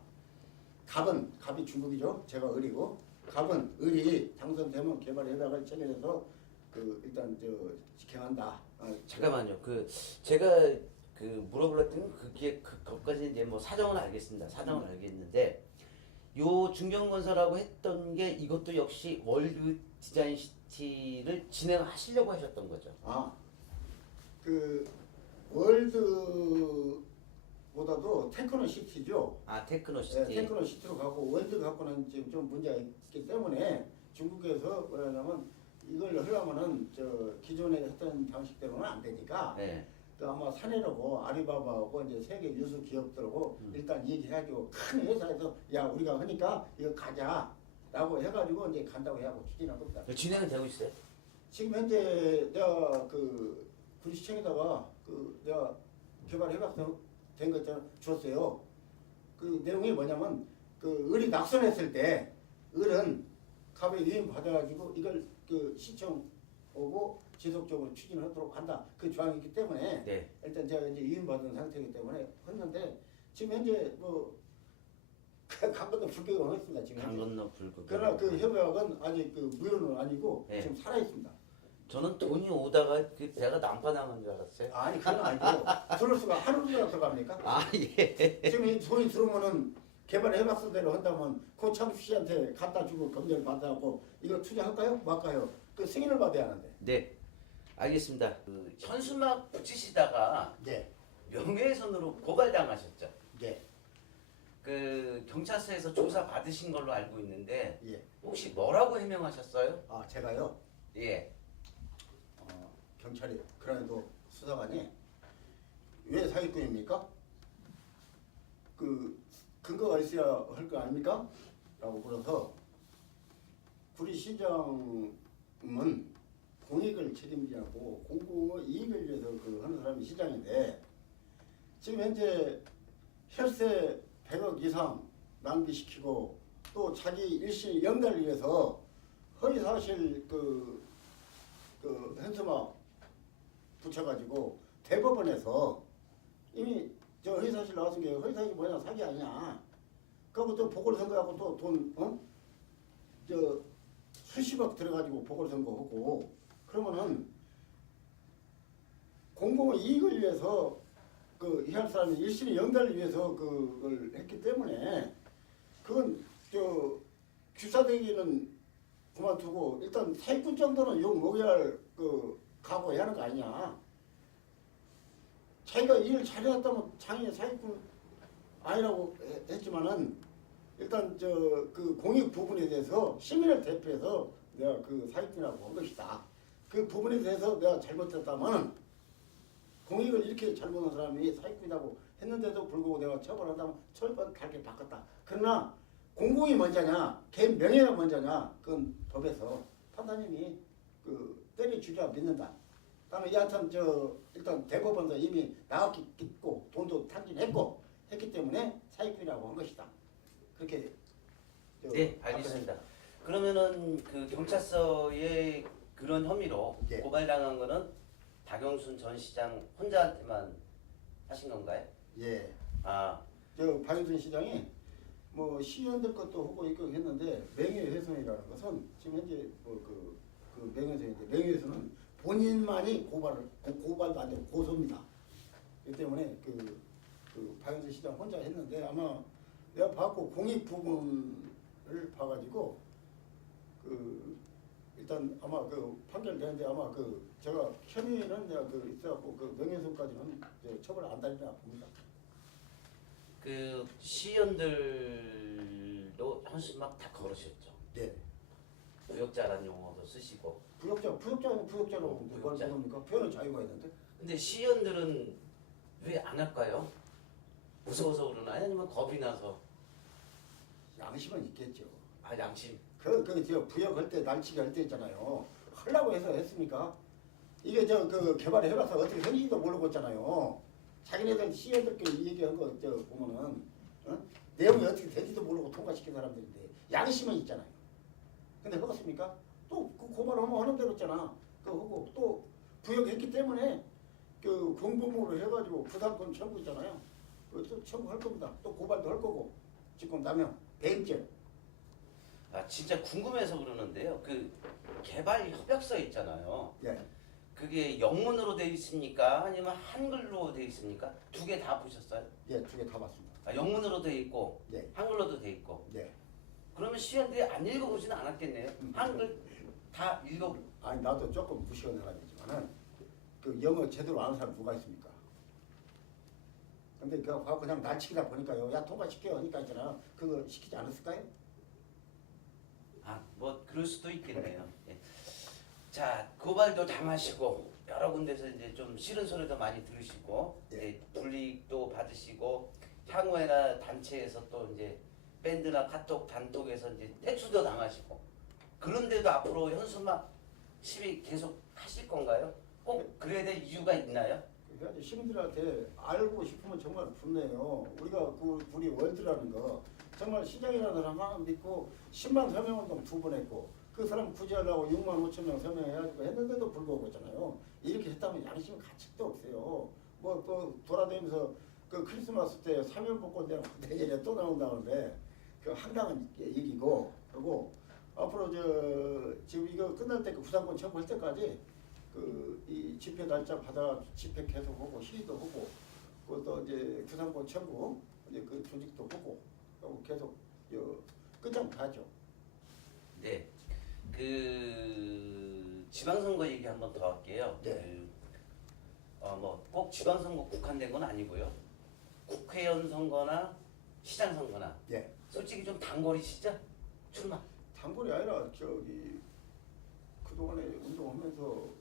갑이 중국이죠. 제가 을이고 갑은 을이 당선되면 개발협약을 체결해서 일단 직행한다. 잠깐만요. 제가 물어보려던 그것까지 이제 뭐 사정은 알겠습니다. 사정은 알겠는데 요 중경건설하고 했던 게 이것도 역시 월드 디자인 시티를 진행하시려고 하셨던 거죠. 월드보다도 테크노시티죠. 아 테크노시티. 네, 테크노시티로 가고 월드 갖고는 지금 좀 문제가 있기 때문에 중국에서 뭐냐면 이걸 하려면은 기존에 했던 방식대로는 안 되니까 네. 아마 사내라고 아리바바하고 이제 세계 유수 기업들하고 일단 얘기해가지고 큰 회사에서 야 우리가 하니까 이거 가자라고 해가지고 이제 간다고 해하고 추진한 겁니다. 진행은 되고 있어요? 지금 현재 내가 군시청에다가 내가 개발해봤던 거 있잖아 줬어요. 그 내용이 뭐냐면 을이 낙선했을 때 을은 갑의 위임 받아가지고 이걸 그 시청 오고 지속적으로 추진하도록 한다. 그 조항이 있기 때문에 네. 일단 제가 이제 위임 받은 상태이기 때문에 했는데 지금 현재 뭐 강건도 불격을 했습니다. 지금 강 현재. 건너 불구. 그러나 그 협약은 아직 그 무효는 아니고 네. 지금 살아 있습니다. 저는 돈이 오다가 그 배가 난파당한 줄 알았어요. 아니 그건 아니고 들을 수가 하루가 들어갑니까? 아 예. 지금 이 돈이 들어오면은 개발해박서대로 한다면 고창수 씨한테 갖다 주고 검열 받아갖고 이거 투자할까요? 말까요? 그 승인을 받아야 하는데. 네. 알겠습니다. 그 현수막 붙이시다가 네. 명예훼손으로 고발당하셨죠. 네. 그 경찰서에서 조사 받으신 걸로 알고 있는데 예. 혹시 뭐라고 해명하셨어요? 아 제가요. 예. 경찰이 그래도 수사관이 왜 사기꾼입니까? 그 근거가 있어야 할 거 아닙니까? 라고 물어서 구리시장은 공익을 책임지고 공공의 이익을 위해서 그 하는 사람이 시장인데 지금 현재 혈세 100억 이상 낭비시키고 또 자기 일시 연달을 위해서 허위사실 그 현수막 붙여가지고 대법원에서 이미 저 허위사실 나왔은 게 허위사실이 뭐냐 사기 아니냐. 그리고 또 보궐선거하고 또 돈 저 수십억 들어가지고 보궐선거하고 그러면은 공공의 이익을 위해서 그 이 할 사람이 일신의 연달을 위해서 그걸 했기 때문에 그건 저 규사되기는 그만두고 일단 사기꾼 정도는 욕 먹여야 할 그 각오해야 하는 거 아니냐. 자기가 일을 잘해왔다면 장애 사기꾼 아니라고 했지만은 일단 저 그 공익 부분에 대해서 시민을 대표해서 내가 그 사기꾼이라고 한 것이다. 그 부분에 대해서 내가 잘못했다면 공익을 이렇게 잘못한 사람이 사기꾼이라고 했는데도 불구하고 내가 처벌한다면 처벌 달게 바꿨다. 그러나 공공이 먼저냐 개인 명예가 먼저냐 그건 법에서 판단님이 그 때려주자 믿는다. 다음에 여하튼 저 일단 대법원도 이미 나왔고 돈도 탕진했고 했기 때문에 사기꾼이라고 한 것이다. 그렇게 네, 알겠습니다. 그러면은 그 경찰서에 그런 혐의로 예. 고발당한 거는 박영순 전 시장 혼자한테만 하신 건가요? 예. 아, 저 박영순 시장이 뭐 시의원들 것도 하고 있고 했는데 명예훼손이라는 것은 지금 현재 그 명예훼손인데 명예훼손은 본인만이 고발도 안 되고 고소입니다. 그렇기 때문에 그 박영순 시장 혼자 했는데 아마 내가 봐갖고 공익 부분을 봐가지고 그 일단 아마 그 판결되는데 아마 그 제가 혐의는 내가 그 있어갖고 그 명예훼손까지는 이제 처벌 안 달리나 봅니다. 그 시의원들도 현수막 다 걸으셨죠. 네. 부역자라는 용어도 쓰시고. 부역자는 부역자로 부역자. 뭘 겁니까? 표현은 자유가 있는데. 근데 시의원들은 왜 안 할까요? 무서워서 그러나요? 아니면 겁이 나서? 양심은 있겠죠. 아, 양심. 저 부역할 때 날치기 할 때 있잖아요. 하려고 해서 했습니까? 이게 그 개발을 해봐서 어떻게 생긴지도 모르고 있잖아요. 자기네들 시의원들끼리 얘기한 거 보면은 내용이 어떻게 될지도 모르고 통과시킨 사람들인데 양심은 있잖아요. 근데 해봤습니까? 또 그 고발하면 하는 대로 있잖아. 그 하고 또 부역했기 때문에 그 공범으로 해가지고 부당권 청구 있잖아요. 그것도 청구할 겁니다. 또 고발도 할 거고 직권남용, 배임죄. 아, 진짜 궁금해서 그러는데요. 그 개발 협약서 있잖아요. 예. 그게 영문으로 돼 있습니까? 아니면 한글로 돼 있습니까? 두 개 다 보셨어요? 예, 두 개 다 봤습니다. 아, 영문으로 돼 있고 예. 한글로도 돼 있고. 네. 그러면 시연들이 안 읽어보지는 않았겠네요. 한글 다 읽어. 아니 나도 조금 무시하는 사람이지만은 그 영어 제대로 아는 사람 누가 있습니까? 근데 그냥 날치기다 보니까요. 야 통과시켜 하니까 있잖아. 그거 시키지 않았을까요? 아, 뭐 그럴 수도 있겠네요. 예. 자, 고발도 당하시고 여러 군데서 이제 좀 싫은 소리도 많이 들으시고 예. 불이익도 받으시고 향후에나 단체에서 또 이제 밴드나 카톡 단톡에서 이제 퇴출도 당하시고 그런데도 앞으로 현수막 시위 계속 하실 건가요? 꼭 그래야 될 이유가 있나요? 그래서 시민들한테 알고 싶으면 정말 좋네요. 우리가 우리 월드라는 거 정말 시장이라는 사람 하나 믿고 10만 서명운동 2번 했고 그 사람 구제하려고 6만 5천 명 서명해가지고 했는데도 불구하고 있잖아요. 이렇게 했다면 양심 가책도 없어요. 뭐 또 돌아다니면서 그 크리스마스 때 사면복권 내년에 또 나온다는데 그 황당한 얘기고 그리고 앞으로 지금 이거 끝날 때 그 구상권 청구할 때까지 그 이 집회 날짜 받아 집회 계속하고 시위도 하고 또 이제 구상권 청구 이제 그 조직도 하고 계속 끝장 봐죠. 네. 그 지방선거 얘기 한번 더 할게요. 네. 뭐 꼭 지방선거 국한된 건 아니고요. 국회의원 선거나 시장 선거나 예. 솔직히 좀 단거리시죠? 출마. 단골이 아니라 그동안에 운동하면서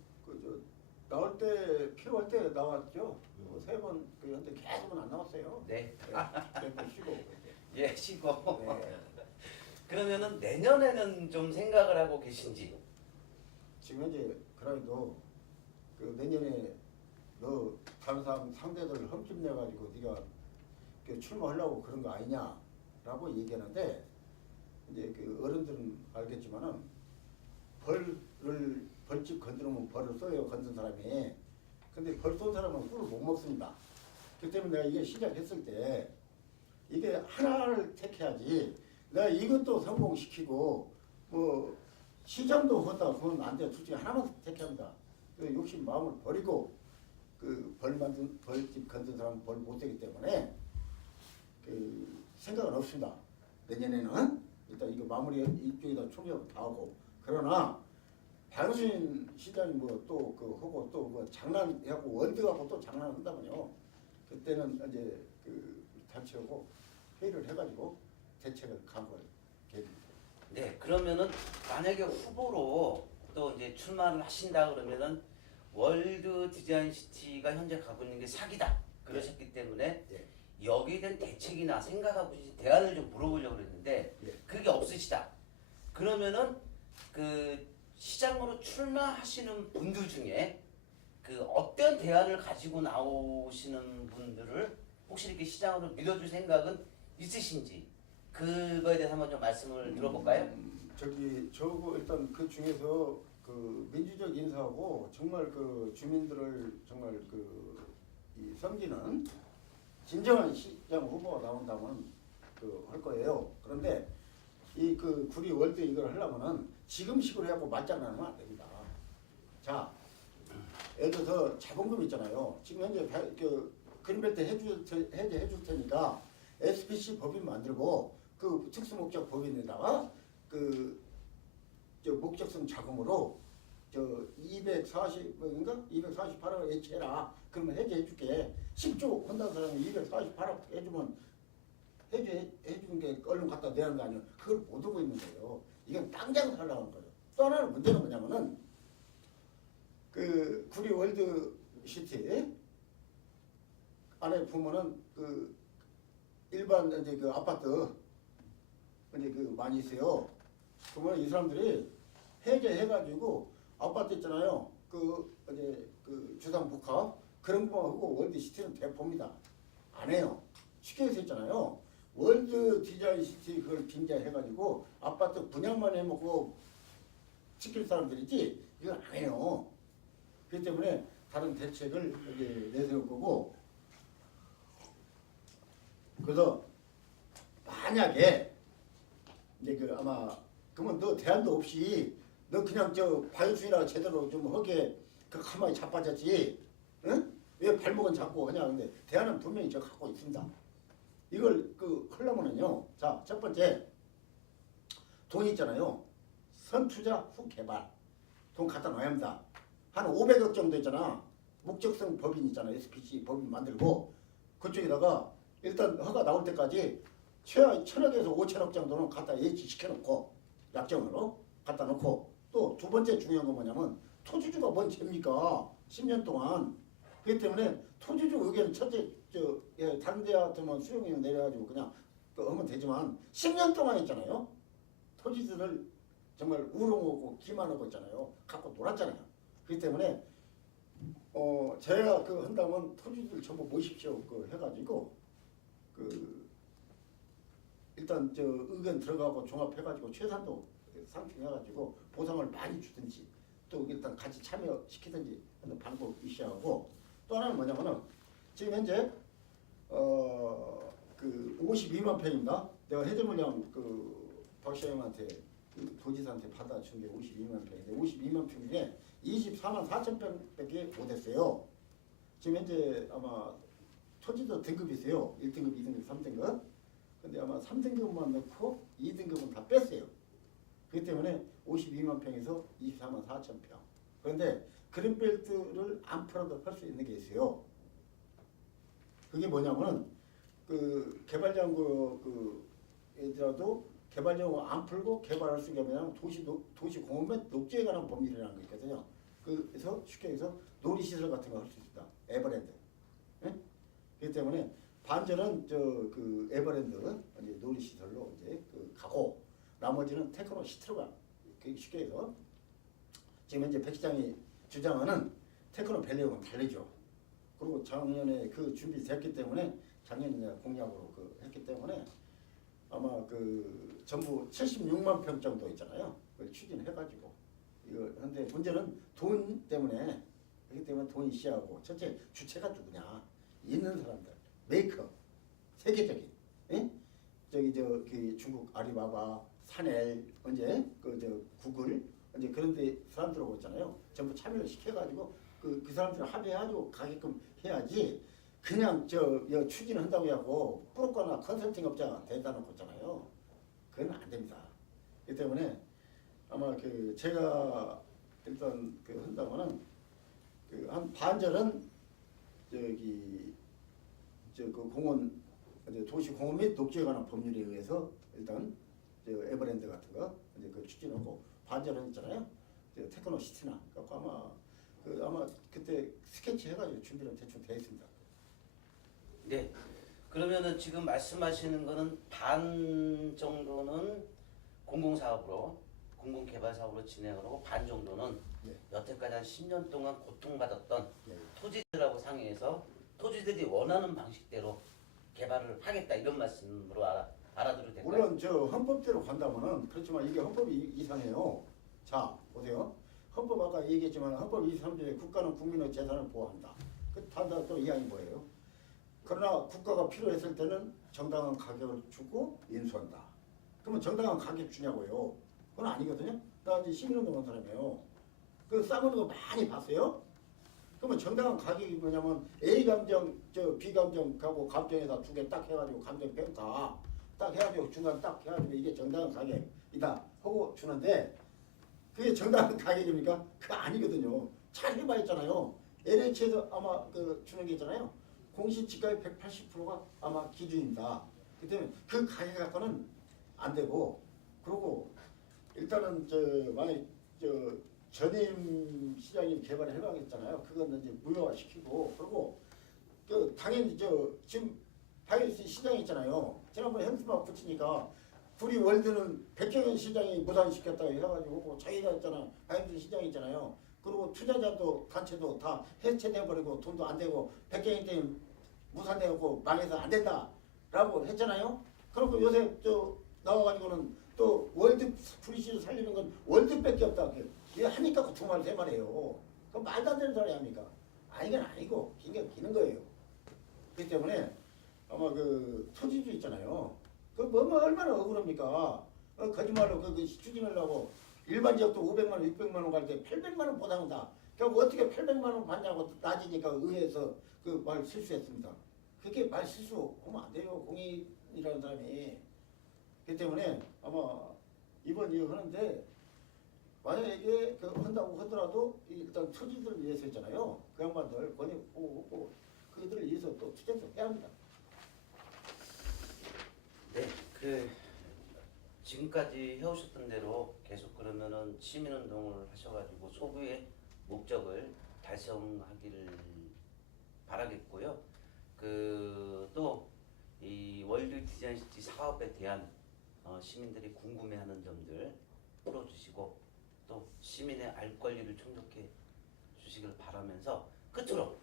나올 때 필요할 때 나왔죠. 3번 그런데 계속은 안 나왔어요. 네. 몇번 쉬고. 예, 쉬고. 네. 그러면은 내년에는 좀 생각을 하고 계신지. 지금 현재 그래도 그 내년에 너 다른 사람 상대들 흠집 내가지고 네가 출마하려고 그런 거 아니냐라고 얘기하는데 이제 그 어른들은 알겠지만은 벌집 건드리면 벌을 써요 건든 사람이. 근데 벌 쏜 사람은 꿀을 못 먹습니다. 그 때문에 내가 이게 시작했을 때 이게 하나를 택해야지. 내가 이것도 성공시키고 뭐 시장도 하다 그건 안 돼. 둘 중에 하나만 택합니다. 그 욕심 마음을 버리고 그 벌집 건든 사람은 벌 못 되기 때문에 그 생각은 없습니다. 내년에는 일단 이거 마무리 이쪽에다 총력 다 하고 그러나 방신 시장이 뭐 또 그 하고 또 뭐 장난하고 월드하고 또 장난한다면요. 그때는 이제 그 단체하고 회의를 해가지고 대책을 강구할 계획입니다. 네, 그러면은 만약에 후보로 또 이제 출마를 하신다 그러면은 월드 디자인 시티가 현재 가고 있는 게 사기다 그러셨기 때문에 예. 여기에 대한 대책이나 생각하고 계신 대안을 좀 물어보려고 그랬는데 예. 그게 없으시다. 그러면은 그 시장으로 출마하시는 분들 중에 그 어떤 대안을 가지고 나오시는 분들을 혹시 이렇게 시장으로 밀어줄 생각은 있으신지 그거에 대해서 한번 좀 말씀을 들어볼까요? 저거 일단 그 중에서 그 민주적 인사하고 정말 그 주민들을 정말 이 섬기는 진정한 시장 후보가 나온다면 할 거예요. 그런데 이 그 구리 월드 이걸 하려면은 지금식으로 해갖고 맞장난하면 안 됩니다. 자, 예를 들어서 자본금 있잖아요. 지금 현재 그린벨트 해제해줄 테니까 SPC 법인 만들고 그 특수목적 법인에다가 목적성 자금으로 240인가 248억 예치해라. 그러면 해제해줄게. 10조 한다는 사람이 248억 해주면 해주는 게 얼른 갖다 내는 거 아니에요. 그걸 못 하고 있는 거예요. 이건 당장 살라고 하는 거예요. 또 하나는 문제는 뭐냐면은 그 구리 월드 시티 안에 보면은 그 일반 이제 그 아파트 이제 그 많이 있어요. 그러면 이 사람들이 해제해가지고 아파트 있잖아요. 이제 그 주상 복합 그런 거 하고 월드 시티는 대포입니다. 안 해요. 쉽게 해서 있잖아요. 월드 디자인 시티 그걸 빙자해가지고 아파트 분양만 해먹고 지킬 사람들이지 이건 안 해요. 그렇기 때문에 다른 대책을 이제 내세울 거고. 그래서 만약에 이제 아마 그러면 너 대안도 없이 너 그냥 바이오수이나 제대로 좀 하게 가만히 자빠졌지. 응? 왜 발목은 잡고 하냐. 근데 대안은 분명히 갖고 있습니다. 이걸 하려면은요. 자, 첫 번째 돈 있잖아요. 선투자 후 개발. 돈 갖다 놔야 합니다. 한 500억 정도 있잖아. 목적성 법인 있잖아. SPC 법인 만들고 그쪽에다가 일단 허가 나올 때까지 최하 1,000억에서 5,000억 정도는 갖다 예치시켜놓고 약정으로 갖다 놓고 또 두 번째 중요한 건 뭐냐면 토지주가 뭔 죄입니까? 10년 동안. 그렇기 때문에 토지주 의견 첫째 다른 데 같으면 수용령 내려가지고 그냥 하면 되지만 10년 동안 했잖아요. 토지들을 정말 우롱하고 기만하고 있잖아요. 갖고 놀았잖아요. 그렇기 때문에 제가 한다면 토지들 전부 모십시오 해가지고 일단 저 의견 들어가고 종합해가지고 최선도 상충해가지고 보상을 많이 주든지 또 일단 같이 참여시키든지 하는 방법이 시하고 또 하나는 뭐냐면은 지금 현재 그 52만 평입니다. 내가 해제물량 박 시장님한테 그 도지사한테 받아준 게 52만 평인데 52만 평 중에 24만 4천 평밖에 못했어요. 지금 현재 아마 토지도 등급이 있어요. 1등급, 2등급, 3등급. 근데 아마 3등급만 넣고 2등급은 다 뺐어요. 그렇기 때문에 52만 평에서 24만 4천 평. 그런데 그린벨트를 안 풀어도 할 수 있는 게 있어요. 그게 뭐냐면은 그 개발장구 애들라도 개발장구 안 풀고 개발할 수 있게 뭐냐면 도시공원 및 녹지에 관한 법률이라는 게 있거든요. 그래서 쉽게 해서 놀이시설 같은 거 할 수 있다. 에버랜드. 예? 그렇기 때문에 반절은 그 에버랜드 이제 놀이시설로 이제 가고 나머지는 테크노 시트로가 쉽게 해서 지금 현재 백 시장이 주장하는 테크노 밸리하고는 다르죠. 그리고 작년에 그 준비됐기 때문에 작년에 내가 공약으로 했기 때문에 아마 그 전부 76만 평 정도 있잖아요. 그걸 추진해가지고 이거 근데 문제는 돈 때문에 그렇기 때문에 돈이 시하고 첫째 주체가 누구냐 있는 사람들 메이커 세계적인 예? 그 중국 아리바바 사넬 언제 구글 이제 그런데 사람들 오고 있잖아요. 전부 참여를 시켜가지고 그 사람들 합의해가지고 가게끔 해야지 그냥 추진한다고 하고 브로커나 컨설팅 업자가 대단하고 있잖아요. 그건 안 됩니다. 그렇기 때문에 아마 제가 일단 한다면은 한 반절은 공원 도시 공원 및 녹지에 관한 법률에 의해서 일단 에버랜드 같은 거 이제 추진하고 반절은 있잖아요. 테크노 시티나 아마 그때 스케치 해가지고 준비는 대충 되어 있습니다. 네. 그러면은 지금 말씀하시는 거는 반 정도는 공공사업으로 공공개발사업으로 진행을 하고 반 정도는 네. 여태까지 한 10년 동안 고통받았던 네. 토지들하고 상의해서 토지들이 원하는 방식대로 개발을 하겠다 이런 말씀으로 알아들어도 될까요? 물론 헌법대로 간다면은 그렇지만 이게 헌법이 이상해요. 자 보세요. 헌법 아까 얘기했지만 헌법 23조에 국가는 국민의 재산을 보호한다. 또 이양이 뭐예요? 그러나 국가가 필요했을 때는 정당한 가격을 주고 인수한다. 그러면 정당한 가격 주냐고요? 그건 아니거든요. 나 이제 시민운동한 사람이에요. 싸우는 거 많이 봤어요? 그러면 정당한 가격이 뭐냐면 A 감정, B 감정하고 감정에다 두 개 딱 해가지고 감정 평가 딱 해가지고 중간 딱 해가지고 이게 정당한 가격이다 하고 주는데 그게 정당한 가격입니까? 그거 아니거든요. 잘 해봐 있잖아요. LH에서 아마 주는 게 있잖아요. 공시지가의 180%가 아마 기준입니다. 그 때문에 그 가격 갖고는 안 되고 그리고 일단은 만약 전임 시장님 개발을 해봐야겠잖아요. 그건 이제 무효화시키고 그리고 당연히 지금 바이오스 시장이 있잖아요. 지난번에 현수막 붙이니까 구리 월드는 백경현 시장이 무산시켰다고 해가지고 자기가 있잖아 바이오스 시장이 있잖아요. 그리고 투자자도 단체도 다 해체돼버리고 돈도 안 되고 백경현 때문에 무산되고 망해서 안 된다라고 했잖아요. 그리고 요새 나와가지고는 또 월드 프리시를 살리는 건 월드밖에 없다. 이게 하니까 두 말 세 말이에요. 그 말도 안 되는 소리 합니까? 이건 아니고 긴게 기는 거예요. 그렇기 때문에 아마 토지주 있잖아요. 뭐 얼마나 억울합니까? 거짓말로 추진하려고 일반 지역도 500만 원, 600만 원 갈 때 800만 원 보상한다. 결국 어떻게 800만 원 받냐고 따지니까 의회에서 말 실수했습니다. 그렇게 말 실수하면 안 돼요. 공익이라는 사람이. 그렇기 때문에 아마 이번 이거 하는데 만약에 한다고 하더라도 일단 토지들을 위해서 했잖아요. 그 양반들 권유하고 그들을 위해서 또 투자도 해야 합니다. 네, 지금까지 해오셨던 대로 계속 그러면은 시민운동을 하셔가지고 소부의 목적을 달성하기를 바라겠고요. 또 이 월드 디자인시티 사업에 대한 시민들이 궁금해하는 점들 풀어주시고 또 시민의 알 권리를 충족해 주시길 바라면서 끝으로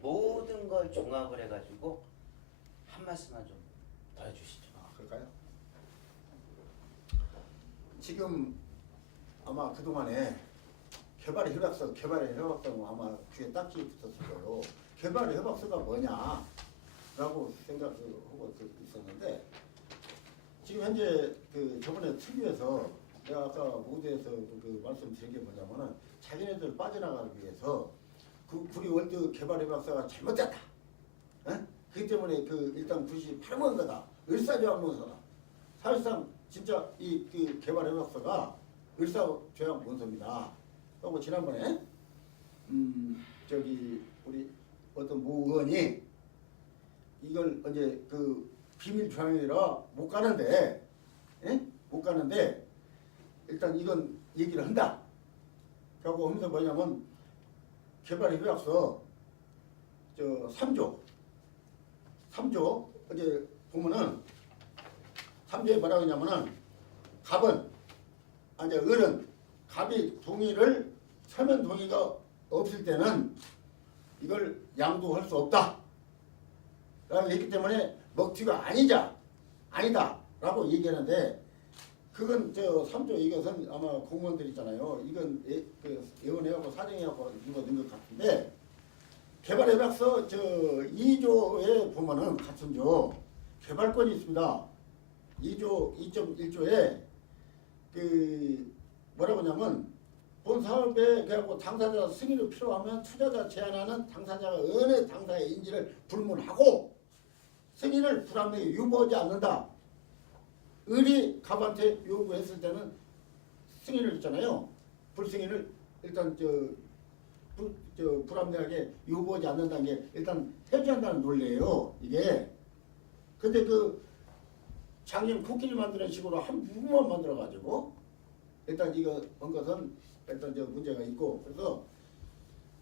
모든 걸 종합을 해가지고 한 말씀만 좀 더 해주시죠. 그럴까요? 지금 아마 그동안에 개발의 협약서 아마 귀에 딱지 붙었을 거예요. 개발의 협약서가 뭐냐라고 생각하고 있었는데 지금 현재 그 저번에 특위에서 내가 아까 모두에서 그 말씀드린 게 뭐냐면은 자기네들 빠져나가기 위해서 그 구리 월드 개발 협약서가 잘못됐다. 에? 그렇기 때문에 그 일단 98번가다. 을사조약문서다. 사실상 진짜 이 그 개발 협약서가 을사조약문서입니다. 그리고 지난번에 저기 우리 어떤 모 의원이 이걸 이제 그 비밀 조항이라 못 가는데, 예? 못 가는데 일단 이건 얘기를 한다. 그리고 하면서 뭐냐면 개발 협약서 저 3조 어제 보면은 3조에 뭐라고 하냐면은 갑은 이제 을은 갑이 동의를 서면 동의가 없을 때는 이걸 양도할 수 없다. 라고 했기 때문에 먹튀가 아니다라고 얘기하는데 그건 저 3조 이것은 아마 공무원들 있잖아요. 이건 예원해갖고 사정해갖고 이거 넣은 것 같은데 개발협약서 저 2조에 보면은 같은 조 개발권이 있습니다. 2조 2.1조에 그 뭐라고 하냐면 본 사업에 그래갖고 당사자 승인이 필요하면 투자자 제안하는 당사자가 어느 당사의 인지를 불문하고 승인을 불합리하게 유보하지 않는다. 을이 갑한테 요구했을 때는 승인을 했잖아요. 불승인을 일단 불합리하게 요구하지 않는다는 게 일단 해지한다는 논리예요. 이게. 근데 그 장님 코끼리 만드는 식으로 한 부분만 만들어가지고 일단 이거 한 것은 일단 저 문제가 있고 그래서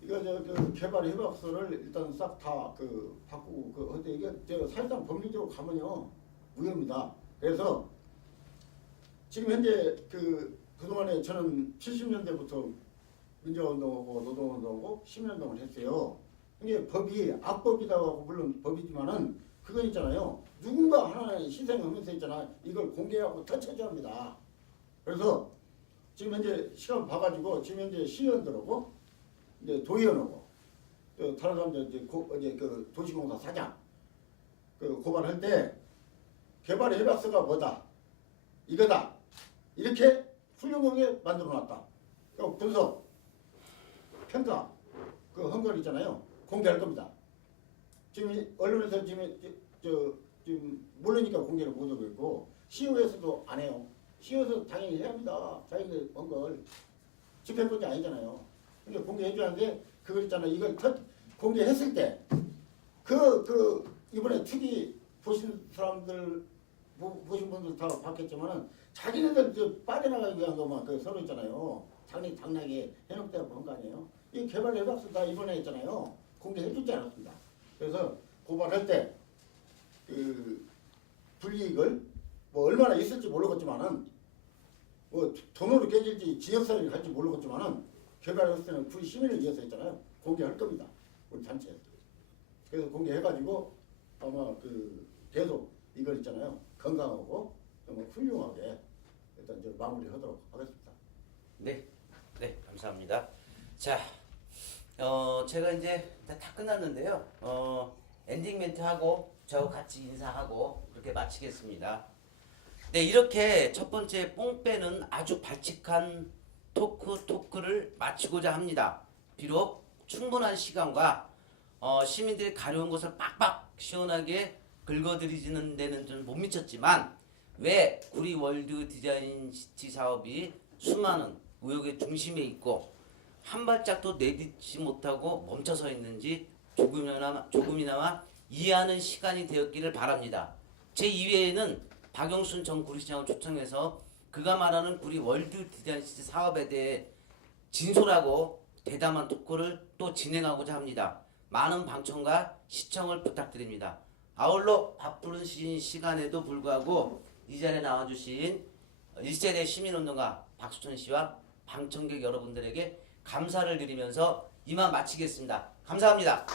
이거 그 개발 협약서를 일단 싹 다 그 바꾸고 근데 이게 저 사실상 법률적으로 가면요 무효입니다. 그래서 지금 현재 그동안에 저는 70년대부터 민주화운동하고 노동운동하고 시민운동을 했어요. 이게 법이 악법이라고 하고 물론 법이지만은 그건 있잖아요. 누군가 하나의 희생하면서 있잖아. 이걸 공개하고 터쳐줘야 합니다. 그래서 지금 현재 시간 봐가지고 지금 현재 시의원들하고 이제 도의원하고 다른 사람들 이제 그 도시공사 사장 그 고발할 때 개발 협약서가 뭐다 이거다 이렇게 훌륭하게 만들어놨다. 그리고 분석 평가 그 헌거 있잖아요. 공개할 겁니다. 지금 언론에서 지금 모르니까 공개를 못하고 있고 시의회에서도 안 해요. 시의회에서 당연히 해야 합니다. 자기들 한 걸 집행권이 아니잖아요. 그러니까 공개해줘야 하는데 그걸 있잖아요. 이걸 공개했을 때 이번에 특위 보신 사람들 보신 분들 다 봤겠지만은 자기네들 빠져나가기 위한 것만 서로 있잖아요. 당나게 해놓고 한 거 아니에요. 이 개발 협약서 다 이번에 했잖아요. 공개해주지 않았습니다. 그래서 고발할 때 그 불이익을 뭐 얼마나 있을지 모르겠지만은 뭐 돈으로 깨질지 지역사회를 갈지 모르겠지만은 개발협약서는 구리 시민을 위해서 했잖아요. 공개할 겁니다. 우리 단체에서. 그래서 공개해가지고 아마 계속 이걸 있잖아요. 건강하고 훌륭하게 일단 마무리하도록 하겠습니다. 네, 감사합니다. 자, 제가 이제 다 끝났는데요. 엔딩 멘트 하고 저하고 같이 인사하고 그렇게 마치겠습니다. 네, 이렇게 첫 번째 뽕 빼는 아주 발칙한 토크를 마치고자 합니다. 비록 충분한 시간과 시민들이 가려운 것을 빡빡 시원하게 긁어들이지는 데는 좀 못 미쳤지만 왜 구리 월드 디자인 시티 사업이 수많은 의혹의 중심에 있고 한 발짝도 내딛지 못하고 멈춰서 있는지 조금이나마 이해하는 시간이 되었기를 바랍니다. 제2회에는 박영순 전 구리시장을 초청해서 그가 말하는 구리 월드 디자인 시티 사업에 대해 진솔하고 대담한 토크를 또 진행하고자 합니다. 많은 방청과 시청을 부탁드립니다. 아울러 바쁘신 시간에도 불구하고 이 자리에 나와주신 1세대 시민운동가 박수천 씨와 방청객 여러분들에게 감사를 드리면서 이만 마치겠습니다. 감사합니다.